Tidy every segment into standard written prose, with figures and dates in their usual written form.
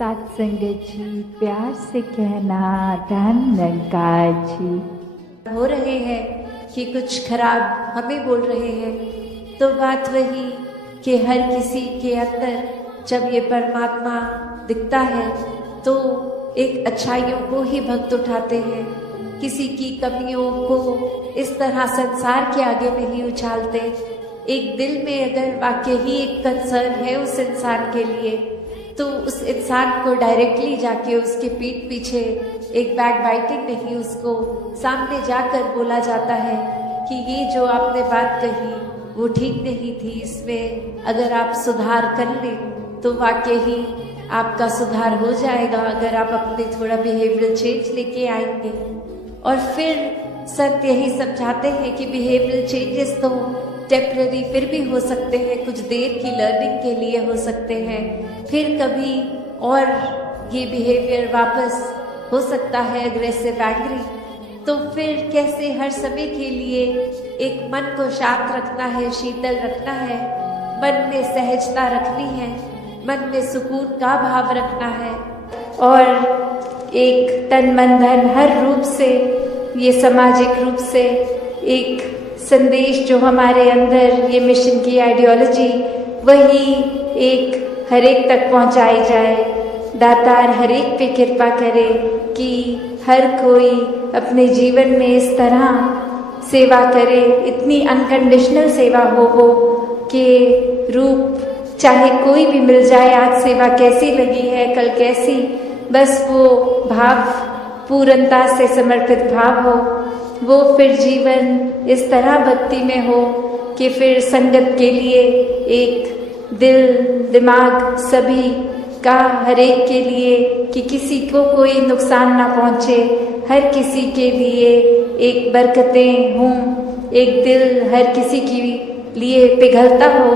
सत्संगत जी, प्यार से कहना धन्यकार जी। हो रहे हैं कि कुछ खराब हमें बोल रहे हैं, तो बात वही कि हर किसी के अंदर जब ये परमात्मा दिखता है तो एक अच्छाइयों को ही भक्त उठाते हैं, किसी की कमियों को इस तरह संसार के आगे नहीं उछालते। एक दिल में अगर वाकई ही एक कंसर्न है उस इंसान के लिए, तो उस इंसान को डायरेक्टली जाके उसके पीठ पीछे एक बैक बाइटिंग नहीं, उसको सामने जाकर बोला जाता है कि ये जो आपने बात कही वो ठीक नहीं थी, इसमें अगर आप सुधार कर लें तो वाकई ही आपका सुधार हो जाएगा, अगर आप अपने थोड़ा बिहेवियरल चेंज लेके आएंगे। और फिर संत यही समझाते हैं कि बिहेवियरल चेंजेस तो टेम्पररी फिर भी हो सकते हैं, कुछ देर की लर्निंग के लिए हो सकते हैं, फिर कभी और ये बिहेवियर वापस हो सकता है एग्रेसिव एंग्री। तो फिर कैसे हर समय के लिए एक मन को शांत रखना है, शीतल रखना है, मन में सहजता रखनी है, मन में सुकून का भाव रखना है, और एक तन मन धन हर रूप से, ये सामाजिक रूप से एक संदेश जो हमारे अंदर ये मिशन की आइडियोलॉजी वही एक हर एक तक पहुंचाई जाए। दातार हर एक पे कृपा करे कि हर कोई अपने जीवन में इस तरह सेवा करे, इतनी अनकंडीशनल सेवा हो कि रूप चाहे कोई भी मिल जाए, आज सेवा कैसी लगी है, कल कैसी, बस वो भाव पूर्णता से समर्पित भाव हो, वो फिर जीवन इस तरह भक्ति में हो कि फिर संगत के लिए एक दिल दिमाग सभी का हर एक के लिए कि किसी को कोई नुकसान ना पहुँचे, हर किसी के लिए एक बरकतें हों, एक दिल हर किसी के लिए पिघलता हो,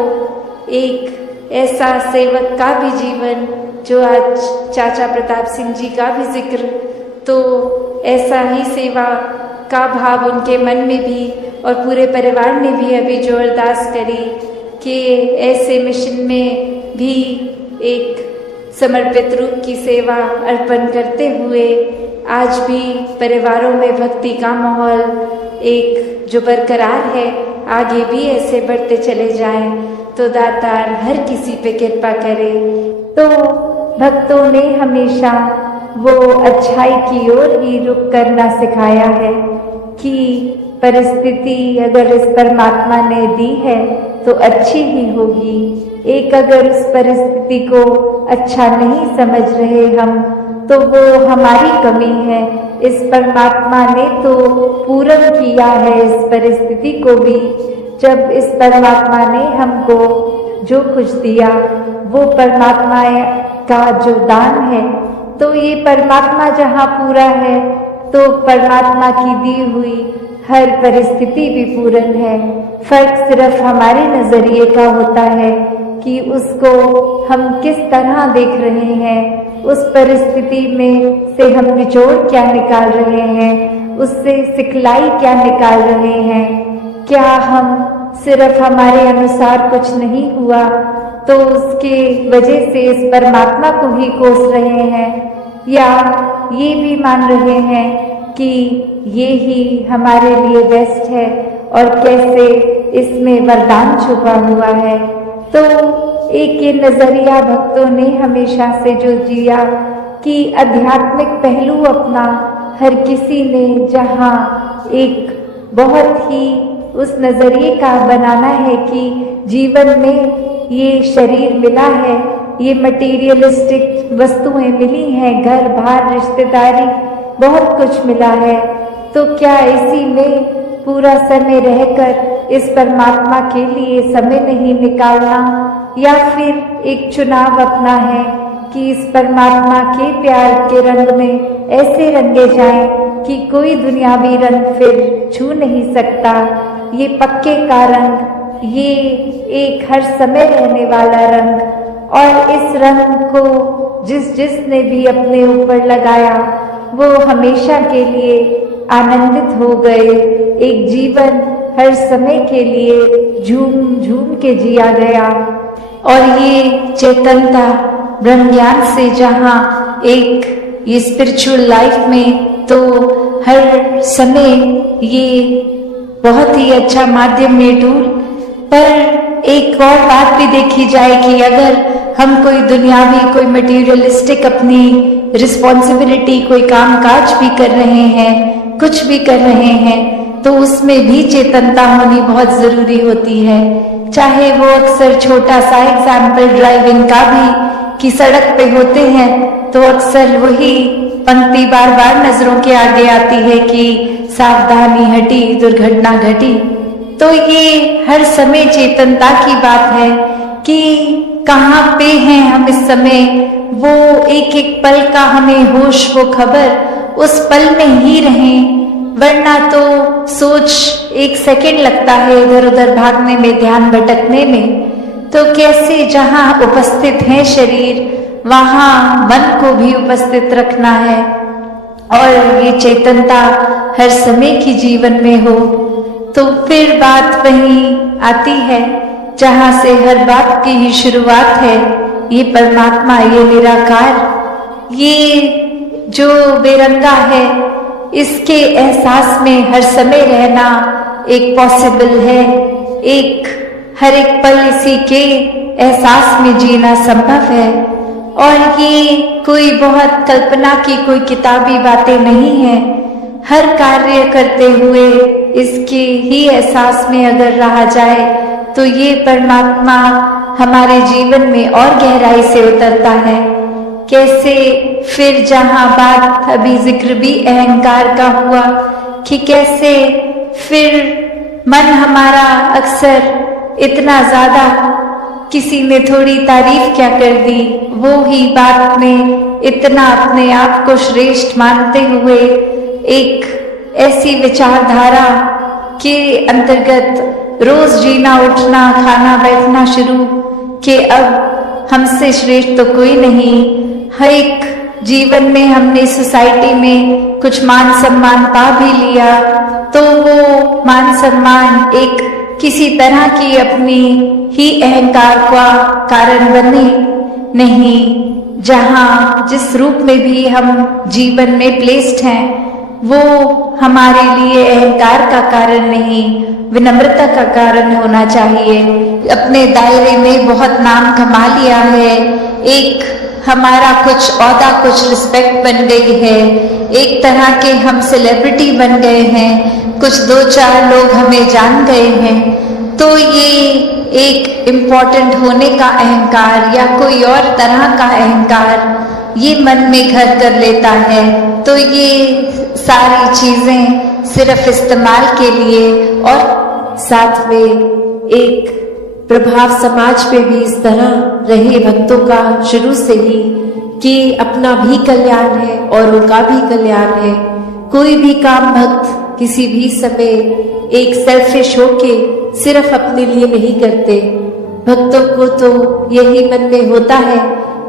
एक ऐसा सेवक का भी जीवन जो आज चाचा प्रताप सिंह जी का भी जिक्र, तो ऐसा ही सेवा का भाव उनके मन में भी और पूरे परिवार ने भी अभी जो अरदास करी कि ऐसे मिशन में भी एक समर्पित रूप की सेवा अर्पण करते हुए आज भी परिवारों में भक्ति का माहौल एक जो बरकरार है, आगे भी ऐसे बढ़ते चले जाएं, तो दातार हर किसी पे कृपा करे। तो भक्तों ने हमेशा वो अच्छाई की ओर ही रुख करना सिखाया है कि परिस्थिति अगर इस परमात्मा ने दी है तो अच्छी ही होगी। एक अगर उस परिस्थिति को अच्छा नहीं समझ रहे हम, तो वो हमारी कमी है। इस परमात्मा ने तो पूर्ण किया है इस परिस्थिति को भी। जब इस परमात्मा ने हमको जो कुछ दिया वो परमात्मा का जो दान है, तो ये परमात्मा जहाँ पूरा है तो परमात्मा की दी हुई हर परिस्थिति भी पूर्ण है। फर्क सिर्फ हमारे नजरिए का होता है कि उसको हम किस तरह देख रहे हैं, उस परिस्थिति में से हम निचोड़ क्या निकाल रहे हैं, उससे सिखलाई क्या निकाल रहे हैं। क्या हम सिर्फ हमारे अनुसार कुछ नहीं हुआ तो उसके वजह से इस परमात्मा को ही कोस रहे हैं, या ये भी मान रहे हैं कि ये ही हमारे लिए बेस्ट है और कैसे इसमें वरदान छुपा हुआ है। तो एक ये नजरिया भक्तों ने हमेशा से जो जिया कि आध्यात्मिक पहलू अपना हर किसी ने जहाँ एक बहुत ही उस नजरिए का बनाना है कि जीवन में ये शरीर मिला है, ये मटेरियलिस्टिक वस्तुएं मिली हैं, घर बार रिश्तेदारी बहुत कुछ मिला है, तो क्या इसी में पूरा समय रहकर इस परमात्मा के लिए समय नहीं निकालना, या फिर एक चुनाव अपना है कि इस परमात्मा के प्यार के रंग में ऐसे रंगे जाएं कि कोई दुनियावी रंग फिर छू नहीं सकता। ये पक्के का रंग, ये एक हर समय रहने वाला रंग, और इस रंग को जिसने भी अपने ऊपर लगाया वो हमेशा के लिए आनंदित हो गए। एक जीवन हर समय के लिए झूम झूम के जिया गया, और ये चेतनता ब्रह्म ज्ञान से जहाँ एक ये स्पिरिचुअल लाइफ में तो हर समय ये बहुत ही अच्छा माध्यम है टूल। पर एक और बात भी देखी जाए कि अगर हम कोई दुनियावी कोई मटेरियलिस्टिक अपनी रिस्पॉन्सिबिलिटी कोई काम काज भी कर रहे हैं, कुछ भी कर रहे हैं, तो उसमें भी चेतनता होनी बहुत जरूरी होती है। चाहे वो अक्सर छोटा सा एग्जाम्पल ड्राइविंग का भी कि सड़क पे होते हैं तो अक्सर वही पंक्ति बार बार नजरों के आगे आती है कि सावधानी हटी दुर्घटना घटी। तो ये हर समय चेतनता की बात है कि कहाँ पे हैं हम इस समय, वो एक एक पल का हमें होश वो खबर उस पल में ही रहें, वरना तो सोच एक सेकंड लगता है इधर उधर भागने में, ध्यान भटकने में। तो कैसे जहाँ उपस्थित है शरीर वहाँ मन को भी उपस्थित रखना है और ये चेतनता हर समय की जीवन में हो। तो फिर बात वही आती है जहाँ से हर बात की ही शुरुआत है, ये परमात्मा, ये निराकार, ये जो बेरंगा है, इसके एहसास में हर समय रहना एक पॉसिबल है। एक हर एक पल इसी के एहसास में जीना संभव है और ये कोई बहुत कल्पना की कोई किताबी बातें नहीं है। हर कार्य करते हुए इसके ही एहसास में अगर रहा जाए तो ये परमात्मा हमारे जीवन में और गहराई से उतरता है। कैसे फिर जहाँ बात अभी जिक्र भी अहंकार का हुआ कि कैसे फिर मन हमारा अक्सर इतना ज्यादा, किसी ने थोड़ी तारीफ क्या कर दी, वो ही बात में इतना अपने आप को श्रेष्ठ मानते हुए एक ऐसी विचारधारा के अंतर्गत रोज जीना उठना खाना बैठना शुरू कि अब हमसे श्रेष्ठ तो कोई नहीं। हर एक जीवन में हमने सोसाइटी में कुछ मान सम्मान पा भी लिया तो वो मान सम्मान एक किसी तरह की अपनी ही अहंकार का कारण बने नहीं। जहाँ जिस रूप में भी हम जीवन में प्लेस्ड हैं वो हमारे लिए अहंकार का कारण नहीं, विनम्रता का कारण होना चाहिए। अपने दायरे में बहुत नाम कमा लिया है, एक हमारा कुछ औहदा कुछ रिस्पेक्ट बन गई है, एक तरह के हम सेलिब्रिटी बन गए हैं, कुछ दो चार लोग हमें जान गए हैं, तो ये एक इम्पोर्टेंट होने का अहंकार या कोई और तरह का अहंकार ये मन में घर कर लेता है। तो ये सारी चीजें सिर्फ इस्तेमाल के लिए और साथ में एक प्रभाव समाज पे भी इस तरह रहे भक्तों का शुरू से ही कि अपना भी कल्याण है और उनका भी कल्याण है। कोई भी काम भक्त किसी भी समय एक सेल्फिश होके सिर्फ अपने लिए नहीं करते। भक्तों को तो यही मन में होता है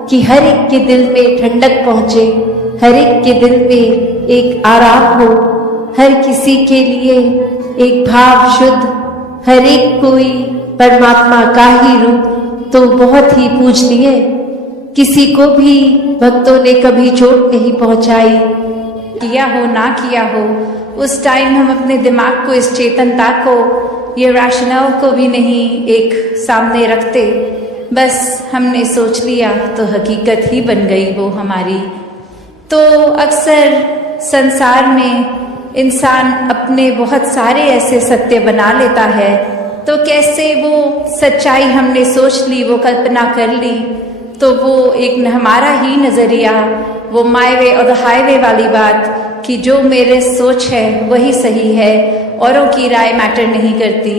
कि हर एक के दिल में ठंडक पहुंचे, हर एक के दिल में एक आराम हो, हर किसी के लिए एक भाव शुद्ध, हर एक कोई परमात्मा का ही रूप तो बहुत ही पूजनीय। किसी को भी भक्तों ने कभी चोट नहीं पहुंचाई, किया हो ना किया हो, उस टाइम हम अपने दिमाग को, इस चेतनता को, ये रैशनल को भी नहीं एक सामने रखते, बस हमने सोच लिया तो हकीकत ही बन गई वो हमारी। तो अक्सर संसार में इंसान अपने बहुत सारे ऐसे सत्य बना लेता है, तो कैसे वो सच्चाई हमने सोच ली, वो कल्पना कर ली, तो वो एक हमारा ही नजरिया, वो माय वे और द हाईवे वाली बात कि जो मेरे सोच है वही सही है, औरों की राय मैटर नहीं करती,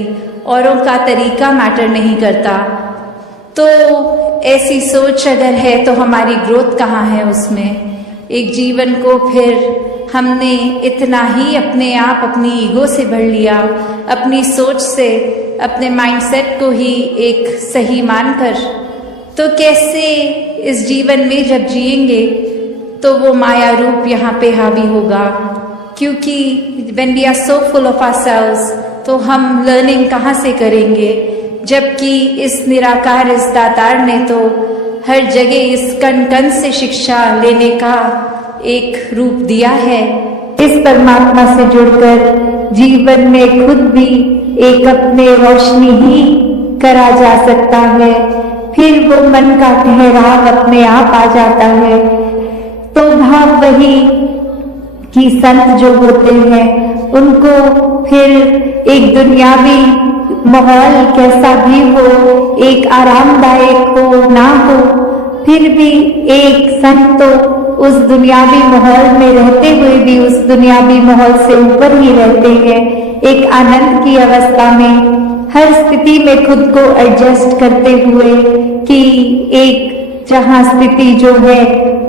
औरों का तरीका मैटर नहीं करता। तो ऐसी सोच अगर है तो हमारी ग्रोथ कहाँ है उसमें। एक जीवन को फिर हमने इतना ही अपने आप अपनी ईगो से भर लिया, अपनी सोच से, अपने माइंडसेट को ही एक सही मानकर, तो कैसे इस जीवन में जब जिएंगे तो वो माया रूप यहाँ पे हावी होगा। क्योंकि when we are so full of ourselves तो हम लर्निंग कहाँ से करेंगे, जबकि इस निराकार, इस दातार ने तो हर जगह इस कण कण से शिक्षा लेने का एक रूप दिया है। इस परमात्मा से जुड़कर जीवन में खुद भी एक अपने रोशनी ही करा जा सकता है, फिर वो मन का ठहराव अपने आप आ जाता है। तो भाव वही कि संत जो होते हैं उनको फिर एक दुनियावी माहौल कैसा भी हो, एक आरामदायक हो ना हो, फिर भी एक संत तो उस दुनियावी माहौल में रहते हुए भी उस दुनियावी माहौल से ऊपर ही रहते हैं। एक आनंद की अवस्था में हर स्थिति में खुद को एडजस्ट करते हुए कि एक जहाँ स्थिति जो है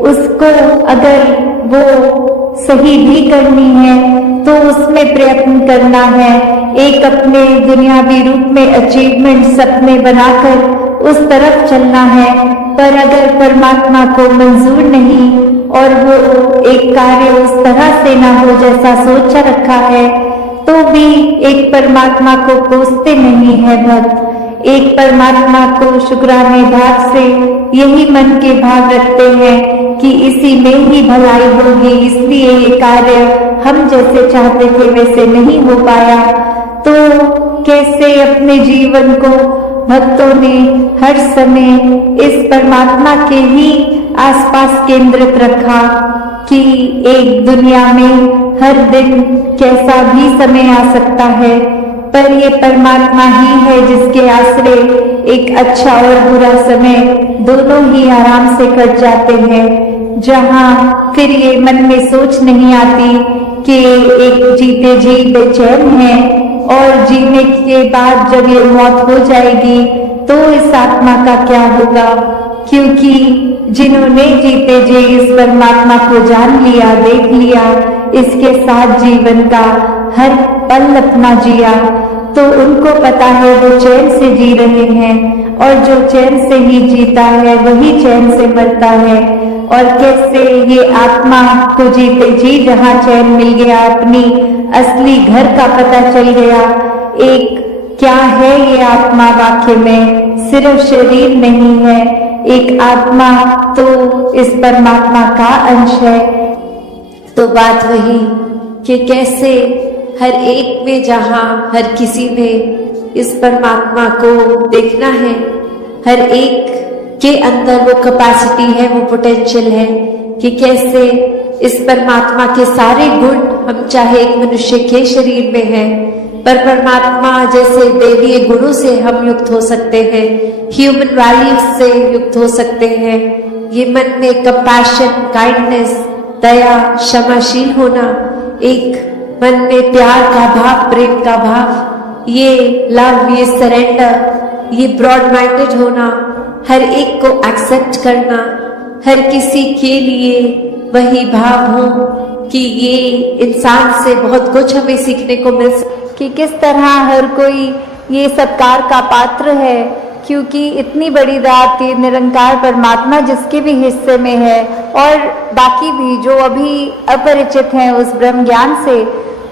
उसको अगर वो सही भी करनी है तो उसमें प्रयत्न करना है, एक अपने दुनियावी रूप में अचीवमेंट सपने बनाकर उस तरफ चलना है। पर अगर परमात्मा को मंजूर नहीं और वो एक कार्य उस तरह से ना हो जैसा सोचा रखा है, तो भी एक परमात्मा को कोसते नहीं है भक्त, एक परमात्मा को शुक्राने भाव से यही मन के भाव रखते हैं कि इसी में ही भलाई होगी, इसलिए ये कार्य हम जैसे चाहते थे वैसे नहीं हो पाया। तो कैसे अपने जीवन को भक्तों ने हर समय इस परमात्मा के ही आसपास केंद्रित रखा कि एक दुनिया में हर दिन कैसा भी समय आ सकता है, पर ये परमात्मा ही है जिसके आश्रय एक अच्छा और बुरा समय दोनों ही आराम से कट जाते हैं, जहाँ फिर ये मन में सोच नहीं आती कि एक जीते जी बेचैन है और जीने के बाद जब ये मौत हो जाएगी तो इस आत्मा का क्या होगा। क्योंकि जिन्होंने जीते जी इस परमात्मा को जान लिया, देख लिया, इसके साथ जीवन का हर पल अपना जिया, तो उनको पता है वो चैन से जी रहे हैं और जो चैन से ही जीता है वही चैन से मरता है। और कैसे ये आत्मा को जीते जी जहाँ चैन मिल गया, अपनी असली घर का पता चल गया। एक क्या है ये आत्मा, वाक्य में सिर्फ शरीर नहीं है, एक आत्मा तो इस परमात्मा का अंश है। तो बात वही कि कैसे हर एक में जहाँ हर किसी में इस परमात्मा को देखना है, हर एक के अंदर वो कैपेसिटी है, वो पोटेंशियल है कि कैसे इस परमात्मा के सारे गुण हम चाहे एक मनुष्य के शरीर में है, पर परमात्मा जैसे देवीय गुणों से हम युक्त हो सकते हैं, ह्यूमन वैल्यूज से युक्त हो सकते हैं। ये मन में कंपैशन, काइंडनेस, दया, क्षमाशील होना, एक मन में प्यार का भाव, प्रेम का भाव, ये लव, ये सरेंडर, ये ब्रॉड माइंडेड होना, हर एक को एक्सेप्ट करना, हर किसी के लिए वही भाव हो कि ये इंसान से बहुत कुछ हमें सीखने को मिल सकता कि किस तरह हर कोई ये सत्कार का पात्र है, क्योंकि इतनी बड़ी रात ये निरंकार परमात्मा जिसके भी हिस्से में है और बाकी भी जो अभी अपरिचित हैं उस ब्रह्म ज्ञान से,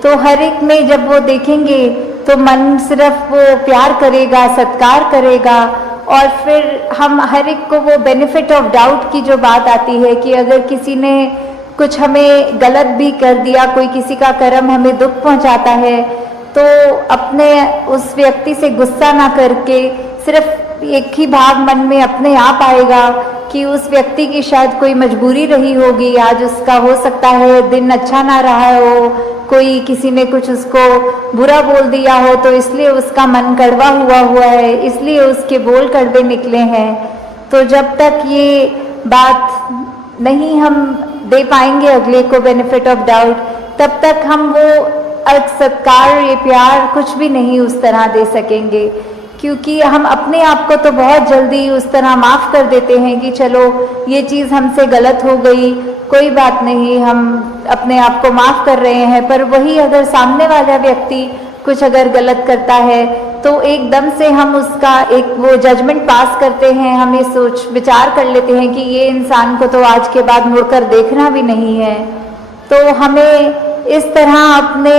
तो हर एक में जब वो देखेंगे तो मन सिर्फ वो प्यार करेगा, सत्कार करेगा। और फिर हम हर एक को वो बेनिफिट ऑफ डाउट की जो बात आती है कि अगर किसी ने कुछ हमें गलत भी कर दिया, कोई किसी का कर्म हमें दुख पहुंचाता है, तो अपने उस व्यक्ति से गुस्सा ना करके सिर्फ एक ही भाव मन में अपने आप आएगा कि उस व्यक्ति की शायद कोई मजबूरी रही होगी, आज उसका हो सकता है दिन अच्छा ना रहा हो, कोई किसी ने कुछ उसको बुरा बोल दिया हो तो इसलिए उसका मन कड़वा हुआ है, इसलिए उसके बोल कड़वे निकले हैं। तो जब तक ये बात नहीं हम दे पाएंगे अगले को बेनिफिट ऑफ डाउट, तब तक हम वो सत्कार, ये प्यार कुछ भी नहीं उस तरह दे सकेंगे। क्योंकि हम अपने आप को तो बहुत जल्दी उस तरह माफ़ कर देते हैं कि चलो ये चीज़ हमसे गलत हो गई, कोई बात नहीं, हम अपने आप को माफ़ कर रहे हैं। पर वही अगर सामने वाला व्यक्ति कुछ अगर गलत करता है तो एकदम से हम उसका एक वो जजमेंट पास करते हैं, हम ये सोच विचार कर लेते हैं कि ये इंसान को तो आज के बाद मुड़कर देखना भी नहीं है। तो हमें इस तरह अपने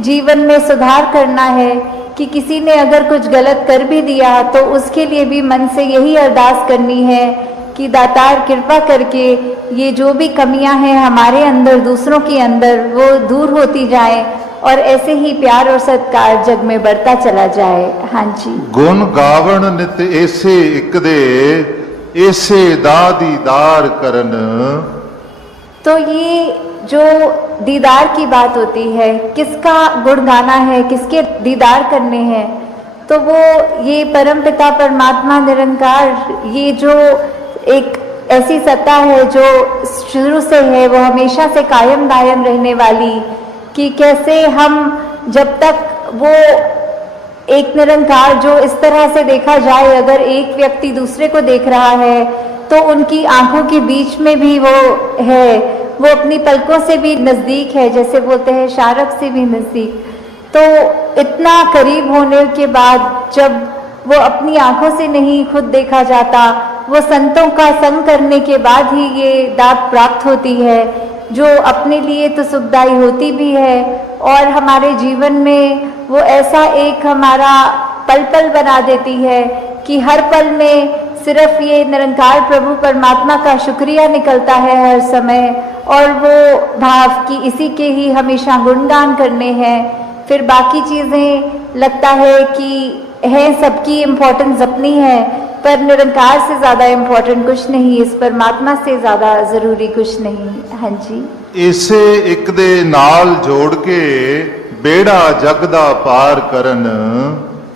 जीवन में सुधार करना है कि किसी ने अगर कुछ गलत कर भी दिया तो उसके लिए भी मन से यही अरदास करनी है कि दातार कृपा करके ये जो भी कमियां हैं हमारे अंदर, दूसरों के अंदर, वो दूर होती जाए और ऐसे ही प्यार और सत्कार जग में बढ़ता चला जाए। हाँ जी। गुण गावण नित ऐसे एक दे, ऐसे दा दीदार करन। तो ये जो दीदार की बात होती है, किसका गुण गाना है, किसके दीदार करने हैं, तो वो ये परमपिता परमात्मा निरंकार, ये जो एक ऐसी सत्ता है जो शुरू से है, वो हमेशा से कायम दायम रहने वाली, कि कैसे हम जब तक वो एक निरंकार जो इस तरह से देखा जाए, अगर एक व्यक्ति दूसरे को देख रहा है तो उनकी आंखों के बीच में भी वो है, वो अपनी पलकों से भी नजदीक है, जैसे बोलते हैं शारक से भी नजदीक। तो इतना करीब होने के बाद जब वो अपनी आंखों से नहीं खुद देखा जाता, वो संतों का संग करने के बाद ही ये दात प्राप्त होती है, जो अपने लिए तो सुखदायी होती भी है और हमारे जीवन में वो ऐसा एक हमारा पल पल बना देती है कि हर पल में सिर्फ ये निरंकार प्रभु परमात्मा का शुक्रिया निकलता है हर समय, और वो भाव कि इसी के ही हमेशा गुणगान करने हैं। फिर बाकी चीज़ें लगता है कि है, सबकी इम्पोर्टेंस अपनी है, पर निरंकार से ज़्यादा इम्पोर्टेंट कुछ नहीं, इस परमात्मा से ज़्यादा ज़रूरी कुछ नहीं। हाँ जी। इसे एक दे नाल जोड़ के बेड़ा जग दा पार करन।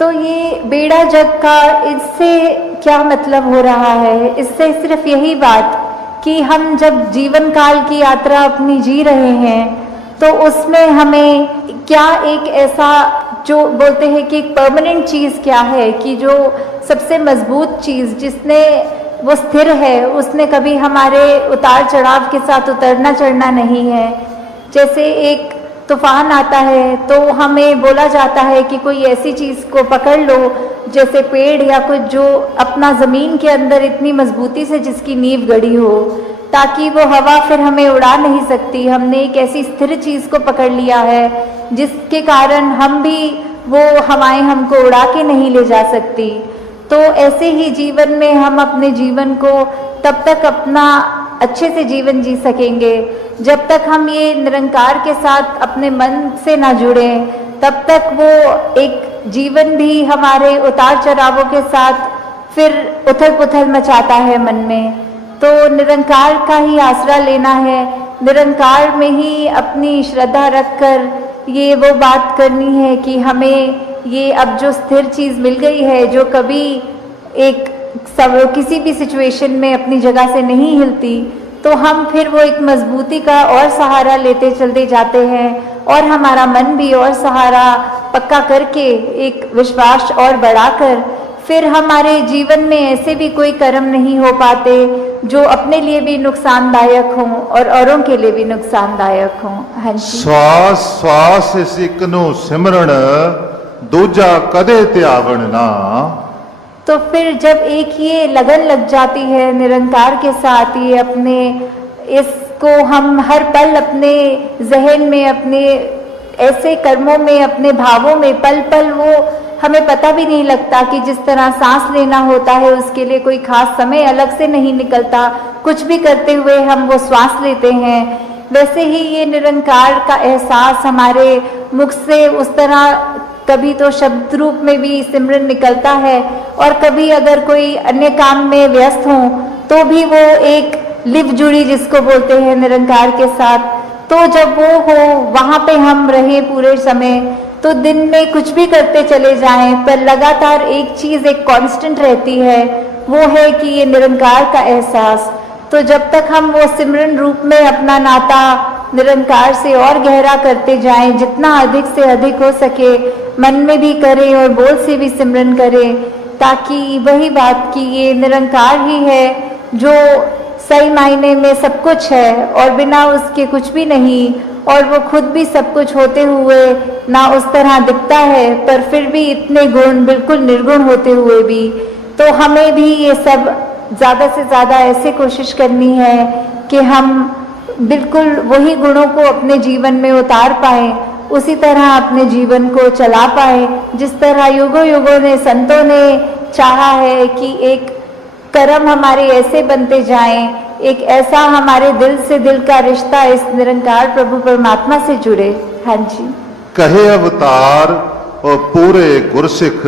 तो ये बेड़ा जग का, इससे क्या मतलब हो रहा है? इससे सिर्फ यही बात कि हम जब जीवन काल की यात्रा अपनी जी रहे हैं तो उसमें हमें क्या एक ऐसा जो बोलते हैं कि एक परमानेंट चीज़ क्या है, कि जो सबसे मजबूत चीज़ जिसने वो स्थिर है, उसने कभी हमारे उतार चढ़ाव के साथ उतरना चढ़ना नहीं है। जैसे एक तूफान आता है तो हमें बोला जाता है कि कोई ऐसी चीज़ को पकड़ लो, जैसे पेड़ या कुछ जो अपना ज़मीन के अंदर इतनी मजबूती से जिसकी नींव गड़ी हो, ताकि वो हवा फिर हमें उड़ा नहीं सकती। हमने एक ऐसी स्थिर चीज़ को पकड़ लिया है जिसके कारण हम भी, वो हवाएं हमको उड़ा के नहीं ले जा सकती। तो ऐसे ही जीवन में हम अपने जीवन को तब तक अपना अच्छे से जीवन जी सकेंगे जब तक हम ये निरंकार के साथ अपने मन से ना जुड़े, तब तक वो एक जीवन भी हमारे उतार चढ़ावों के साथ फिर उथल पुथल मचाता है मन में। तो निरंकार का ही आसरा लेना है, निरंकार में ही अपनी श्रद्धा रखकर ये वो बात करनी है कि हमें ये अब जो स्थिर चीज़ मिल गई है, जो कभी एक सब किसी भी सिचुएशन में अपनी जगह से नहीं हिलती, तो हम फिर वो एक मजबूती का और सहारा लेते चलते जाते हैं और हमारा मन भी और सहारा पक्का करके एक विश्वास और बढ़ाकर फिर हमारे जीवन में ऐसे भी कोई कर्म नहीं हो पाते जो अपने लिए भी नुकसानदायक हों और औरों के लिए भी नुकसानदायक हों। हाँ जी। श्वास श्वास सिक नु सिमरण दूजा कदे त्यावण ना। तो फिर जब एक ये लगन लग जाती है निरंकार के साथ, ये अपने इसको हम हर पल अपने जहन में, अपने ऐसे कर्मों में, अपने भावों में पल पल, वो हमें पता भी नहीं लगता कि जिस तरह सांस लेना होता है उसके लिए कोई खास समय अलग से नहीं निकलता, कुछ भी करते हुए हम वो श्वास लेते हैं, वैसे ही ये निरंकार का एहसास हमारे मुख से उस तरह कभी तो शब्द रूप में भी सिमरन निकलता है और कभी अगर कोई अन्य काम में व्यस्त हो तो भी वो एक लिव जुड़ी जिसको बोलते हैं निरंकार के साथ। तो जब वो हो वहाँ पे हम रहे पूरे समय, तो दिन में कुछ भी करते चले जाएं पर लगातार एक चीज़ एक कांस्टेंट रहती है, वो है कि ये निरंकार का एहसास। तो जब तक हम वो सिमरन रूप में अपना नाता निरंकार से और गहरा करते जाएं, जितना अधिक से अधिक हो सके मन में भी करें और बोल से भी सिमरन करें, ताकि वही बात कि ये निरंकार ही है जो सही मायने में सब कुछ है और बिना उसके कुछ भी नहीं, और वो खुद भी सब कुछ होते हुए ना उस तरह दिखता है, पर फिर भी इतने गुण बिल्कुल निर्गुण होते हुए भी। तो हमें भी ये सब ज़्यादा से ज़्यादा ऐसे कोशिश करनी है कि हम बिल्कुल वही गुणों को अपने जीवन में उतार पाएं, उसी तरह अपने जीवन को चला पाएं जिस तरह युगों युगों ने संतों ने चाहा है कि एक कर्म हमारे ऐसे बनते जाएं, एक ऐसा हमारे दिल से दिल का रिश्ता इस निरंकार प्रभु परमात्मा से जुड़े। हाँ जी। कहे अवतार और पूरे गुरसिख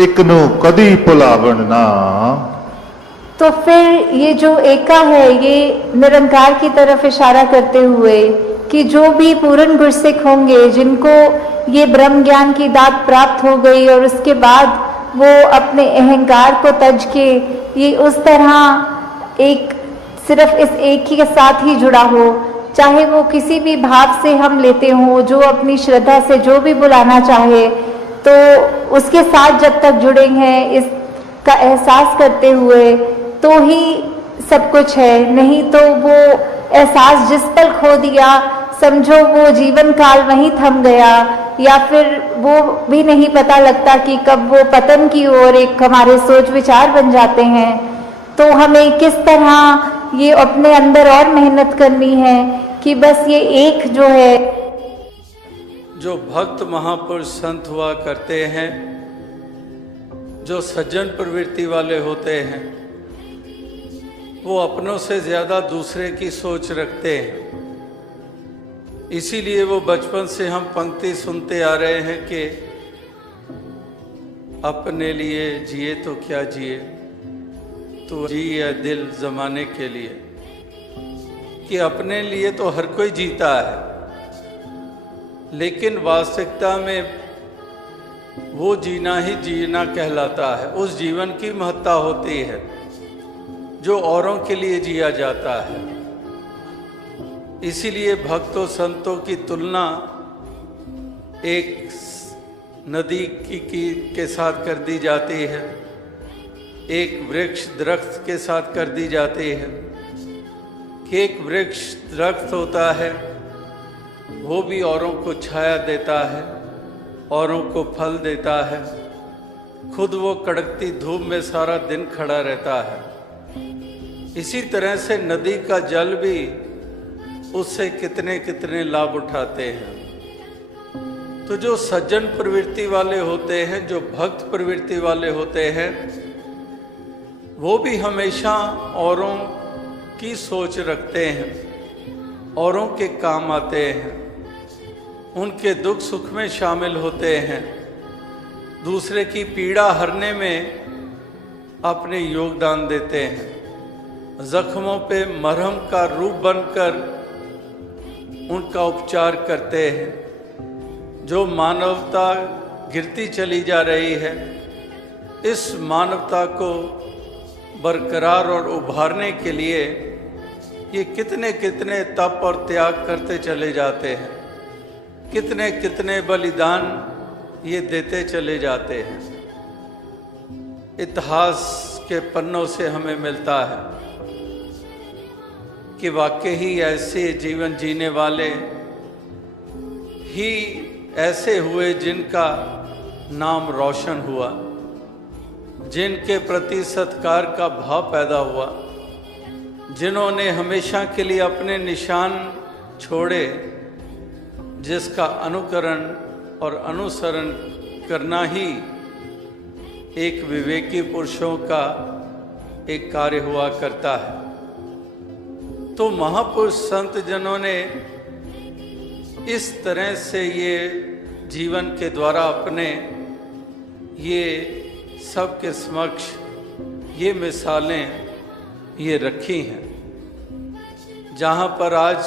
एक नु कदी भुलावन ना। तो फिर ये जो एका है, ये निरंकार की तरफ इशारा करते हुए कि जो भी पूर्ण गुरसिख होंगे, जिनको ये ब्रह्म ज्ञान की दात प्राप्त हो गई और उसके बाद वो अपने अहंकार को तज के ये उस तरह एक सिर्फ इस एक ही के साथ ही जुड़ा हो, चाहे वो किसी भी भाव से हम लेते हों, जो अपनी श्रद्धा से जो भी बुलाना चाहे, तो उसके साथ जब तक जुड़े हैं इसका एहसास करते हुए तो ही सब कुछ है। नहीं तो वो एहसास जिस पल खो दिया, समझो वो जीवन काल वहीं थम गया, या फिर वो भी नहीं पता लगता कि कब वो पतन की ओर एक हमारे सोच विचार बन जाते हैं। तो हमें किस तरह ये अपने अंदर और मेहनत करनी है कि बस ये एक जो है, जो भक्त महापुरुष संत हुआ करते हैं, जो सज्जन प्रवृत्ति वाले होते हैं, वो अपनों से ज्यादा दूसरे की सोच रखते हैं। इसीलिए वो बचपन से हम पंक्ति सुनते आ रहे हैं कि अपने लिए जिए तो क्या जिए, तो जिए दिल जमाने के लिए। कि अपने लिए तो हर कोई जीता है, लेकिन वास्तविकता में वो जीना ही जीना कहलाता है। उस जीवन की महत्ता होती है जो औरों के लिए जिया जाता है। इसीलिए भक्तों संतों की तुलना एक नदी के साथ कर दी जाती है, एक वृक्ष दरख्त के साथ कर दी जाती है। कि एक वृक्ष दरख्त होता है, वो भी औरों को छाया देता है, औरों को फल देता है, खुद वो कड़कती धूप में सारा दिन खड़ा रहता है। इसी तरह से नदी का जल भी उससे कितने कितने लाभ उठाते हैं। तो जो सज्जन प्रवृत्ति वाले होते हैं, जो भक्त प्रवृत्ति वाले होते हैं, वो भी हमेशा औरों की सोच रखते हैं, औरों के काम आते हैं, उनके दुख सुख में शामिल होते हैं, दूसरे की पीड़ा हरने में अपने योगदान देते हैं, जख्मों पे मरहम का रूप बनकर उनका उपचार करते हैं। जो मानवता गिरती चली जा रही है, इस मानवता को बरकरार और उभारने के लिए ये कितने कितने तप और त्याग करते चले जाते हैं, कितने कितने बलिदान ये देते चले जाते हैं। इतिहास के पन्नों से हमें मिलता है कि वाकई ही ऐसे जीवन जीने वाले ही ऐसे हुए जिनका नाम रोशन हुआ, जिनके प्रति सत्कार का भाव पैदा हुआ, जिन्होंने हमेशा के लिए अपने निशान छोड़े, जिसका अनुकरण और अनुसरण करना ही एक विवेकी पुरुषों का एक कार्य हुआ करता है। तो महापुरुष संत जनों ने इस तरह से ये जीवन के द्वारा अपने ये सबके समक्ष ये मिसालें ये रखी हैं। जहाँ पर आज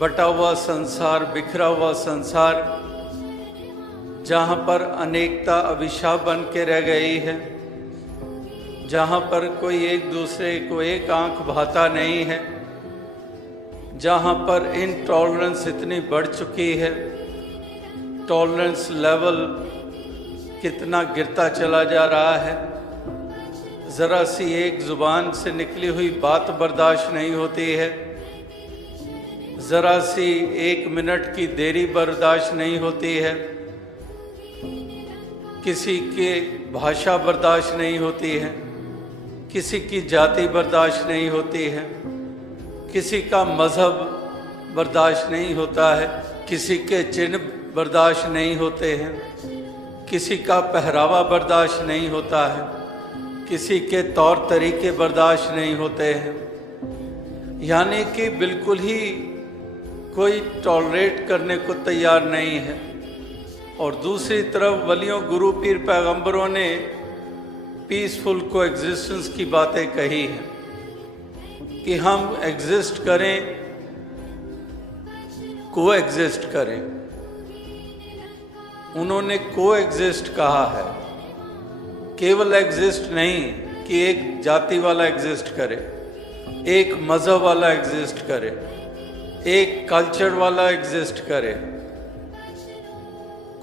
बटा हुआ संसार, बिखरा हुआ संसार, जहाँ पर अनेकता अभिशाप बन के रह गई है, जहाँ पर कोई एक दूसरे को एक आंख भाता नहीं है, जहाँ पर इनटॉलरेंस इतनी बढ़ चुकी है, टॉलरेंस लेवल कितना गिरता चला जा रहा है। ज़रा सी एक ज़ुबान से निकली हुई बात बर्दाश्त नहीं होती है, ज़रा सी एक मिनट की देरी बर्दाश्त नहीं होती है, किसी की भाषा बर्दाश्त नहीं होती है, किसी की जाति बर्दाश्त नहीं होती है, किसी का मज़हब बर्दाश्त नहीं होता है, किसी के चिन्ह बर्दाश्त नहीं होते हैं, किसी का पहरावा बर्दाश्त नहीं होता है, किसी के तौर तरीके बर्दाश्त नहीं होते हैं, यानी कि बिल्कुल ही कोई टॉलरेट करने को तैयार नहीं है। और दूसरी तरफ वलियों, गुरु, पीर, पैगंबरों ने पीसफुल को एग्जिस्टेंस की बातें कही हैं कि हम एग्जिस्ट करें, को एग्जिस्ट करें। उन्होंने को एग्जिस्ट कहा है, केवल एग्जिस्ट नहीं कि एक जाति वाला एग्जिस्ट करे, एक मजहब वाला एग्जिस्ट करे, एक कल्चर वाला एग्जिस्ट करे।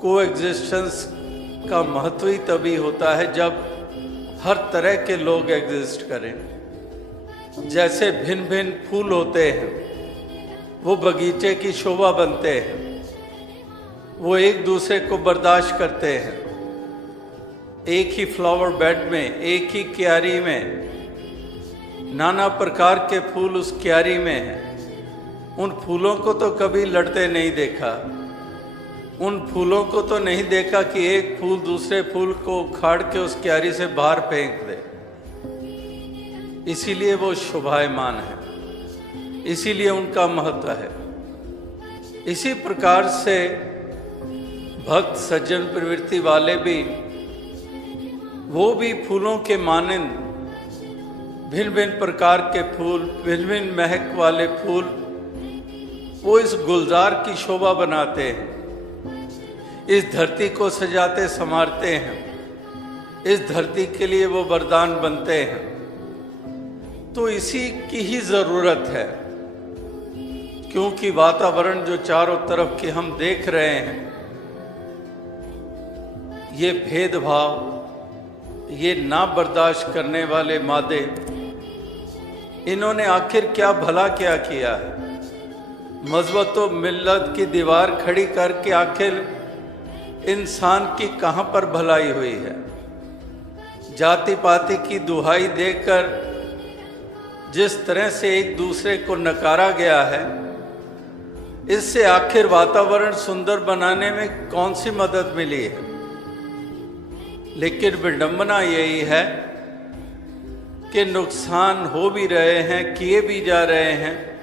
को एग्जिस्टेंस का महत्व ही तभी होता है जब हर तरह के लोग एग्जिस्ट करें। जैसे भिन्न भिन्न फूल होते हैं, वो बगीचे की शोभा बनते हैं, वो एक दूसरे को बर्दाश्त करते हैं। एक ही फ्लावर बेड में, एक ही क्यारी में नाना प्रकार के फूल उस क्यारी में हैं। उन फूलों को तो कभी लड़ते नहीं देखा, उन फूलों को तो नहीं देखा कि एक फूल दूसरे फूल को उखाड़ के उस क्यारी से बाहर फेंक दे। इसीलिए वो शोभायमान है, इसीलिए उनका महत्व है। इसी प्रकार से भक्त सज्जन प्रवृत्ति वाले भी, वो भी फूलों के मानंद भिन्न भिन्न प्रकार के फूल, भिन्न भिन्न महक वाले फूल, वो इस गुलजार की शोभा बनाते हैं, इस धरती को सजाते संवारते हैं, इस धरती के लिए वो वरदान बनते हैं। तो इसी की ही जरूरत है, क्योंकि वातावरण जो चारों तरफ की हम देख रहे हैं, ये भेदभाव, ये ना बर्दाश्त करने वाले मादे, इन्होंने आखिर क्या भला क्या किया है? मज़बत व मिल्लत की दीवार खड़ी करके आखिर इंसान की कहाँ पर भलाई हुई है? जाति पाति की दुहाई देकर जिस तरह से एक दूसरे को नकारा गया है, इससे आखिर वातावरण सुंदर बनाने में कौन सी मदद मिली है? लेकिन विडंबना यही है कि नुकसान हो भी रहे हैं, किए भी जा रहे हैं,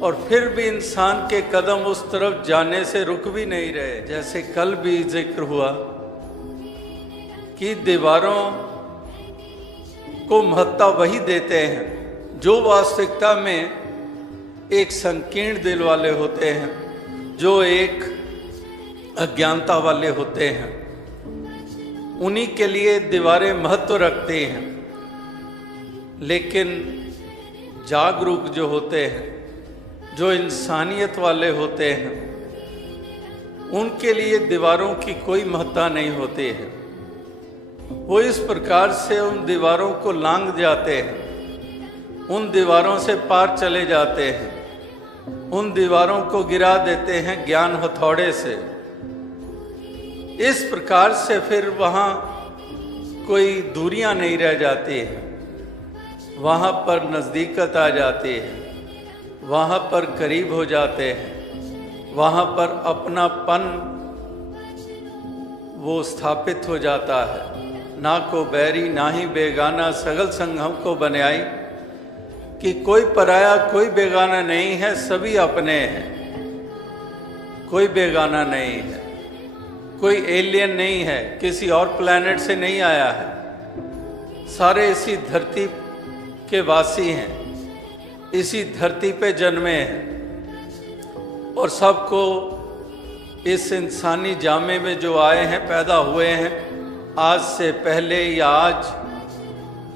और फिर भी इंसान के कदम उस तरफ जाने से रुक भी नहीं रहे। जैसे कल भी जिक्र हुआ कि दीवारों को महत्ता वही देते हैं जो वास्तविकता में एक संकीर्ण दिल वाले होते हैं, जो एक अज्ञानता वाले होते हैं। उन्हीं के लिए दीवारें महत्व रखती हैं। लेकिन जागरूक जो होते हैं, जो इंसानियत वाले होते हैं, उनके लिए दीवारों की कोई महत्ता नहीं होती है। वो इस प्रकार से उन दीवारों को लांघ जाते हैं, उन दीवारों से पार चले जाते हैं, उन दीवारों को गिरा देते हैं ज्ञान हथौड़े से। इस प्रकार से फिर वहाँ कोई दूरियां नहीं रह जाती हैं, वहाँ पर नज़दीकत आ जाती है, वहाँ पर करीब हो जाते हैं, वहाँ पर अपनापन वो स्थापित हो जाता है। ना को बैरी ना ही बेगाना, सगल संग हमको बनाई, कि कोई पराया कोई बेगाना नहीं है, सभी अपने हैं। कोई बेगाना नहीं है, कोई एलियन नहीं है, किसी और प्लैनेट से नहीं आया है। सारे इसी धरती के वासी हैं, इसी धरती पे जन्मे हैं, और सबको इस इंसानी जामे में जो आए हैं, पैदा हुए हैं, आज से पहले या आज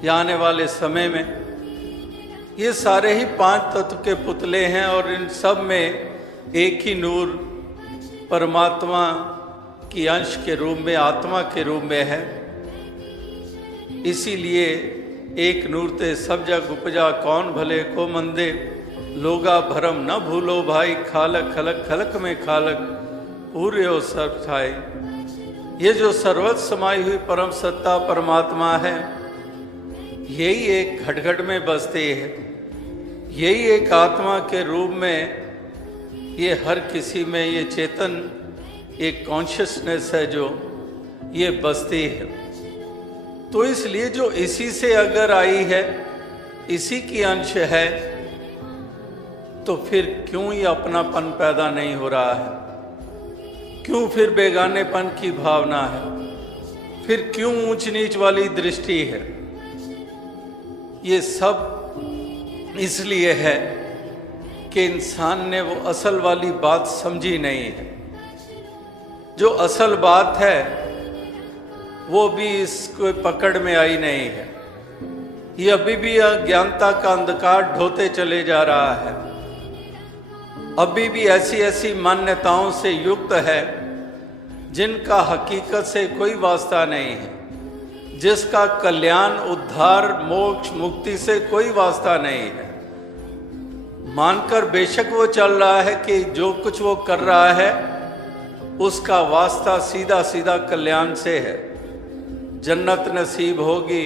या आने वाले समय में, ये सारे ही 5 तत्व के पुतले हैं, और इन सब में एक ही नूर परमात्मा की अंश के रूप में, आत्मा के रूप में है। इसीलिए एक नूर ते सब जग उपजा, कौन भले को मंदे, लोगा भरम न भूलो भाई, खालक खलक खलक में खालक, पूरे हो सर्व ठाई। ये जो सर्वत्र समाई हुई परम सत्ता परमात्मा है, यही एक घट-घट में बसती है, यही एक आत्मा के रूप में ये हर किसी में ये चेतन एक कॉन्शियसनेस है जो ये बसती है। तो इसलिए जो इसी से अगर आई है, इसी की अंश है, तो फिर क्यों ये अपनापन पैदा नहीं हो रहा है? क्यों फिर बेगानेपन की भावना है? फिर क्यों ऊंच नीच वाली दृष्टि है? ये सब इसलिए है कि इंसान ने वो असल वाली बात समझी नहीं है। जो असल बात है वो भी इसको पकड़ में आई नहीं है। ये अभी भी अज्ञानता का अंधकार ढोते चले जा रहा है। अभी भी ऐसी ऐसी मान्यताओं से युक्त है जिनका हकीकत से कोई वास्ता नहीं है, जिसका कल्याण, उद्धार, मोक्ष, मुक्ति से कोई वास्ता नहीं है। मानकर बेशक वो चल रहा है कि जो कुछ वो कर रहा है उसका वास्ता सीधा सीधा कल्याण से है। जन्नत नसीब होगी,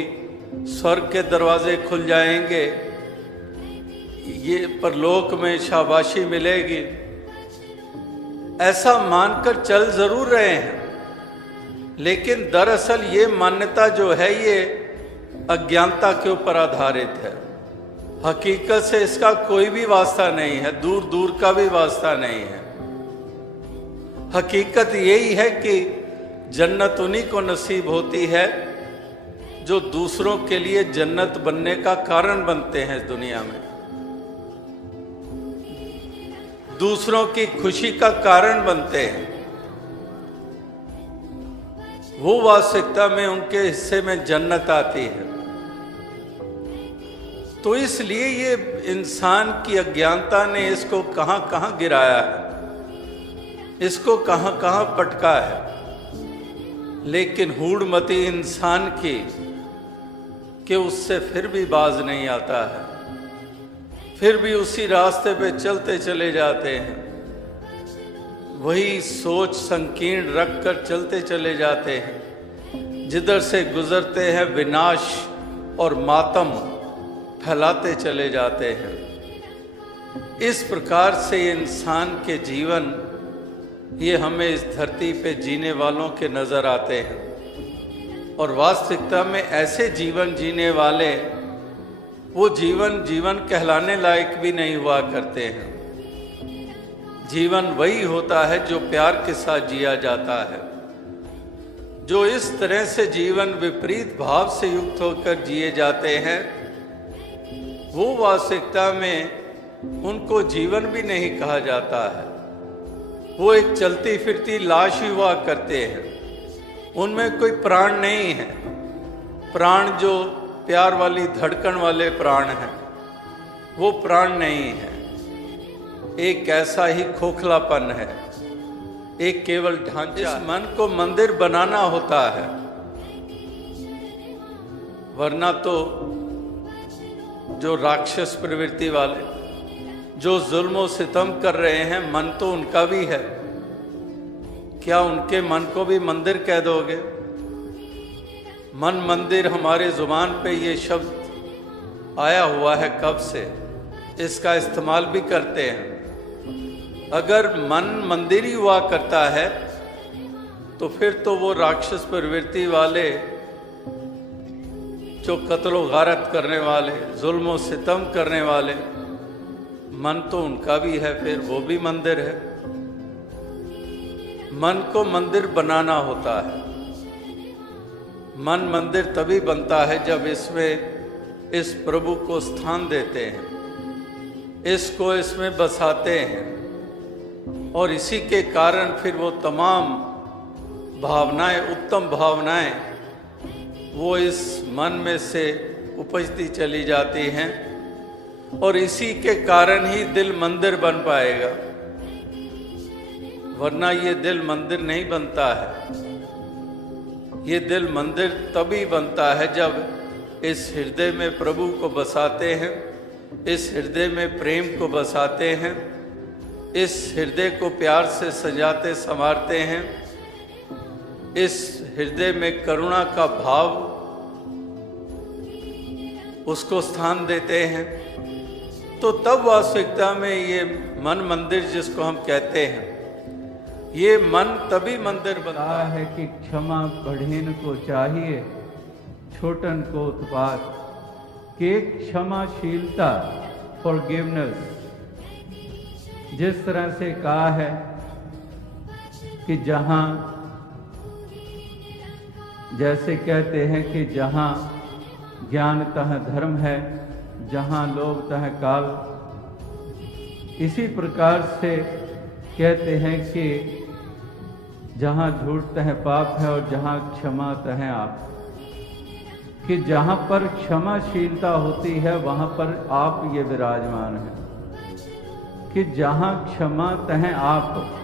स्वर्ग के दरवाजे खुल जाएंगे, ये परलोक में शाबाशी मिलेगी, ऐसा मानकर चल जरूर रहे हैं। लेकिन दरअसल ये मान्यता जो है ये अज्ञानता के ऊपर आधारित है। हकीकत से इसका कोई भी वास्ता नहीं है, दूर दूर का भी वास्ता नहीं है। हकीकत यही है कि जन्नत उन्हीं को नसीब होती है जो दूसरों के लिए जन्नत बनने का कारण बनते हैं इस दुनिया में, दूसरों की खुशी का कारण बनते हैं। वो वास्तविकता में उनके हिस्से में जन्नत आती है। तो इसलिए ये इंसान की अज्ञानता ने इसको कहां कहां गिराया है, इसको कहां कहां पटका है। लेकिन हूड़मती इंसान की कि उससे फिर भी बाज नहीं आता है, फिर भी उसी रास्ते पे चलते चले जाते हैं, वही सोच संकीर्ण रखकर चलते चले जाते हैं। जिधर से गुजरते हैं विनाश और मातम फैलाते चले जाते हैं। इस प्रकार से इंसान के जीवन ये हमें इस धरती पे जीने वालों के नजर आते हैं। और वास्तविकता में ऐसे जीवन जीने वाले वो जीवन कहलाने लायक भी नहीं हुआ करते हैं। जीवन वही होता है जो प्यार के साथ जिया जाता है। जो इस तरह से जीवन विपरीत भाव से युक्त होकर जिए जाते हैं वो वास्तविकता में उनको जीवन भी नहीं कहा जाता है। वो एक चलती फिरती लाश ही हुआ करते हैं, उनमें कोई प्राण नहीं है। प्राण जो प्यार वाली धड़कन वाले प्राण हैं वो प्राण नहीं है। एक ऐसा ही खोखलापन है, एक केवल ढांचा। इस मन को मंदिर बनाना होता है, वरना तो जो राक्षस प्रवृत्ति वाले जो जुल्म सितम कर रहे हैं, मन तो उनका भी है। क्या उनके मन को भी मंदिर कह दोगे? मन मंदिर हमारे जुबान पे ये शब्द आया हुआ है कब से, इसका इस्तेमाल भी करते हैं। अगर मन मंदिर ही हुआ करता है तो फिर तो वो राक्षस प्रवृत्ति वाले जो कत्लो गारत करने वाले, जुल्म सितम करने वाले, मन तो उनका भी है, फिर वो भी मंदिर है। मन को मंदिर बनाना होता है। मन मंदिर तभी बनता है जब इसमें इस प्रभु को स्थान देते हैं, इसको इसमें बसाते हैं, और इसी के कारण फिर वो तमाम भावनाएं, उत्तम भावनाएं वो इस मन में से उपजती चली जाती हैं, और इसी के कारण ही दिल मंदिर बन पाएगा। वरना ये दिल मंदिर नहीं बनता है। ये दिल मंदिर तभी बनता है जब इस हृदय में प्रभु को बसाते हैं, इस हृदय में प्रेम को बसाते हैं, इस हृदय को प्यार से सजाते संवारते हैं, इस हृदय में करुणा का भाव उसको स्थान देते हैं। तो तब वास्तविकता में ये मन मंदिर जिसको हम कहते हैं, ये मन तभी मंदिर बनता है कि क्षमा बढ़ेन को चाहिए, छोटन को उत्पात, कि क्षमाशीलता, फॉरगिवनेस, जिस तरह से कहा है कि जहाँ, जैसे कहते हैं कि जहाँ ज्ञान तह धर्म है, जहाँ लोभ तह काल, इसी प्रकार से कहते हैं कि जहाँ झूठ तह पाप है और जहाँ क्षमा तह आप, कि जहाँ पर क्षमाशीलता होती है वहाँ पर आप ये विराजमान हैं, कि जहाँ क्षमा तह आप,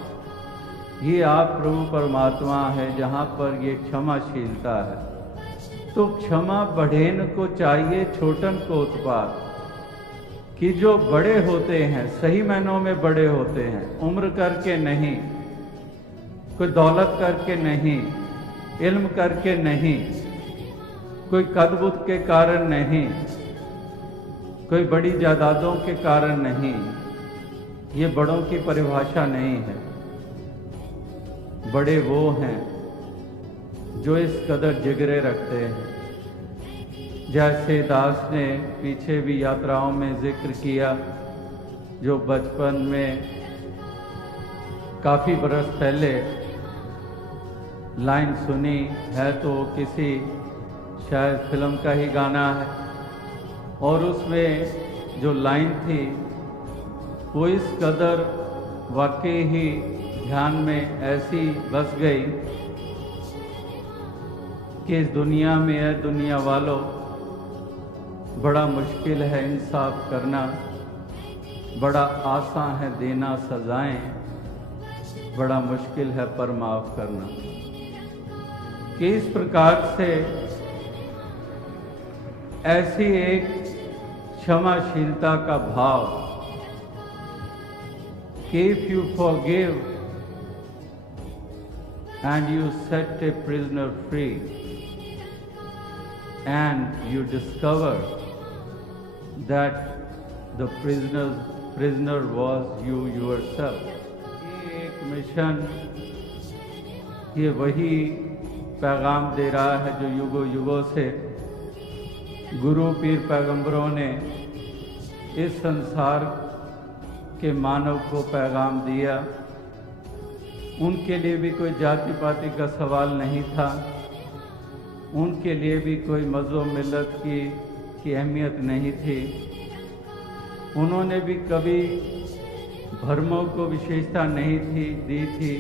ये आप प्रभु परमात्मा है, जहाँ पर ये क्षमाशीलता है। तो क्षमा बढ़ेन को चाहिए, छोटन को उत्पात, कि जो बड़े होते हैं, सही मायनों में बड़े होते हैं, उम्र करके नहीं, कोई दौलत करके नहीं, इल्म करके नहीं, कोई कद-बुद के कारण नहीं, कोई बड़ी जायदादों के कारण नहीं, ये बड़ों की परिभाषा नहीं है। बड़े वो हैं जो इस कदर जिगरे रखते हैं, जैसे दास ने पीछे भी यात्राओं में जिक्र किया, जो बचपन में काफ़ी बरस पहले लाइन सुनी है, तो किसी शायद फिल्म का ही गाना है, और उसमें जो लाइन थी वो इस कदर वाकई ही ध्यान में ऐसी बस गई कि इस दुनिया में है, दुनिया वालों, बड़ा मुश्किल है इंसाफ करना, बड़ा आसान है देना सजाएं, बड़ा मुश्किल है पर माफ करना। कि इस प्रकार से ऐसी एक क्षमाशीलता का भाव कि if you forgive and you set a prisoner free and you discover that the prisoner was you yourself। ये एक मिशन, ये वही पैगाम दे रहा है जो युगों युगों से गुरु पीर पैगंबरों ने इस संसार के मानव को पैगाम दिया। उनके लिए भी कोई जाति पाति का सवाल नहीं था, उनके लिए भी कोई मज़हब मिल्लत की अहमियत नहीं थी। उन्होंने भी कभी धर्मों को विशेषता नहीं दी थी।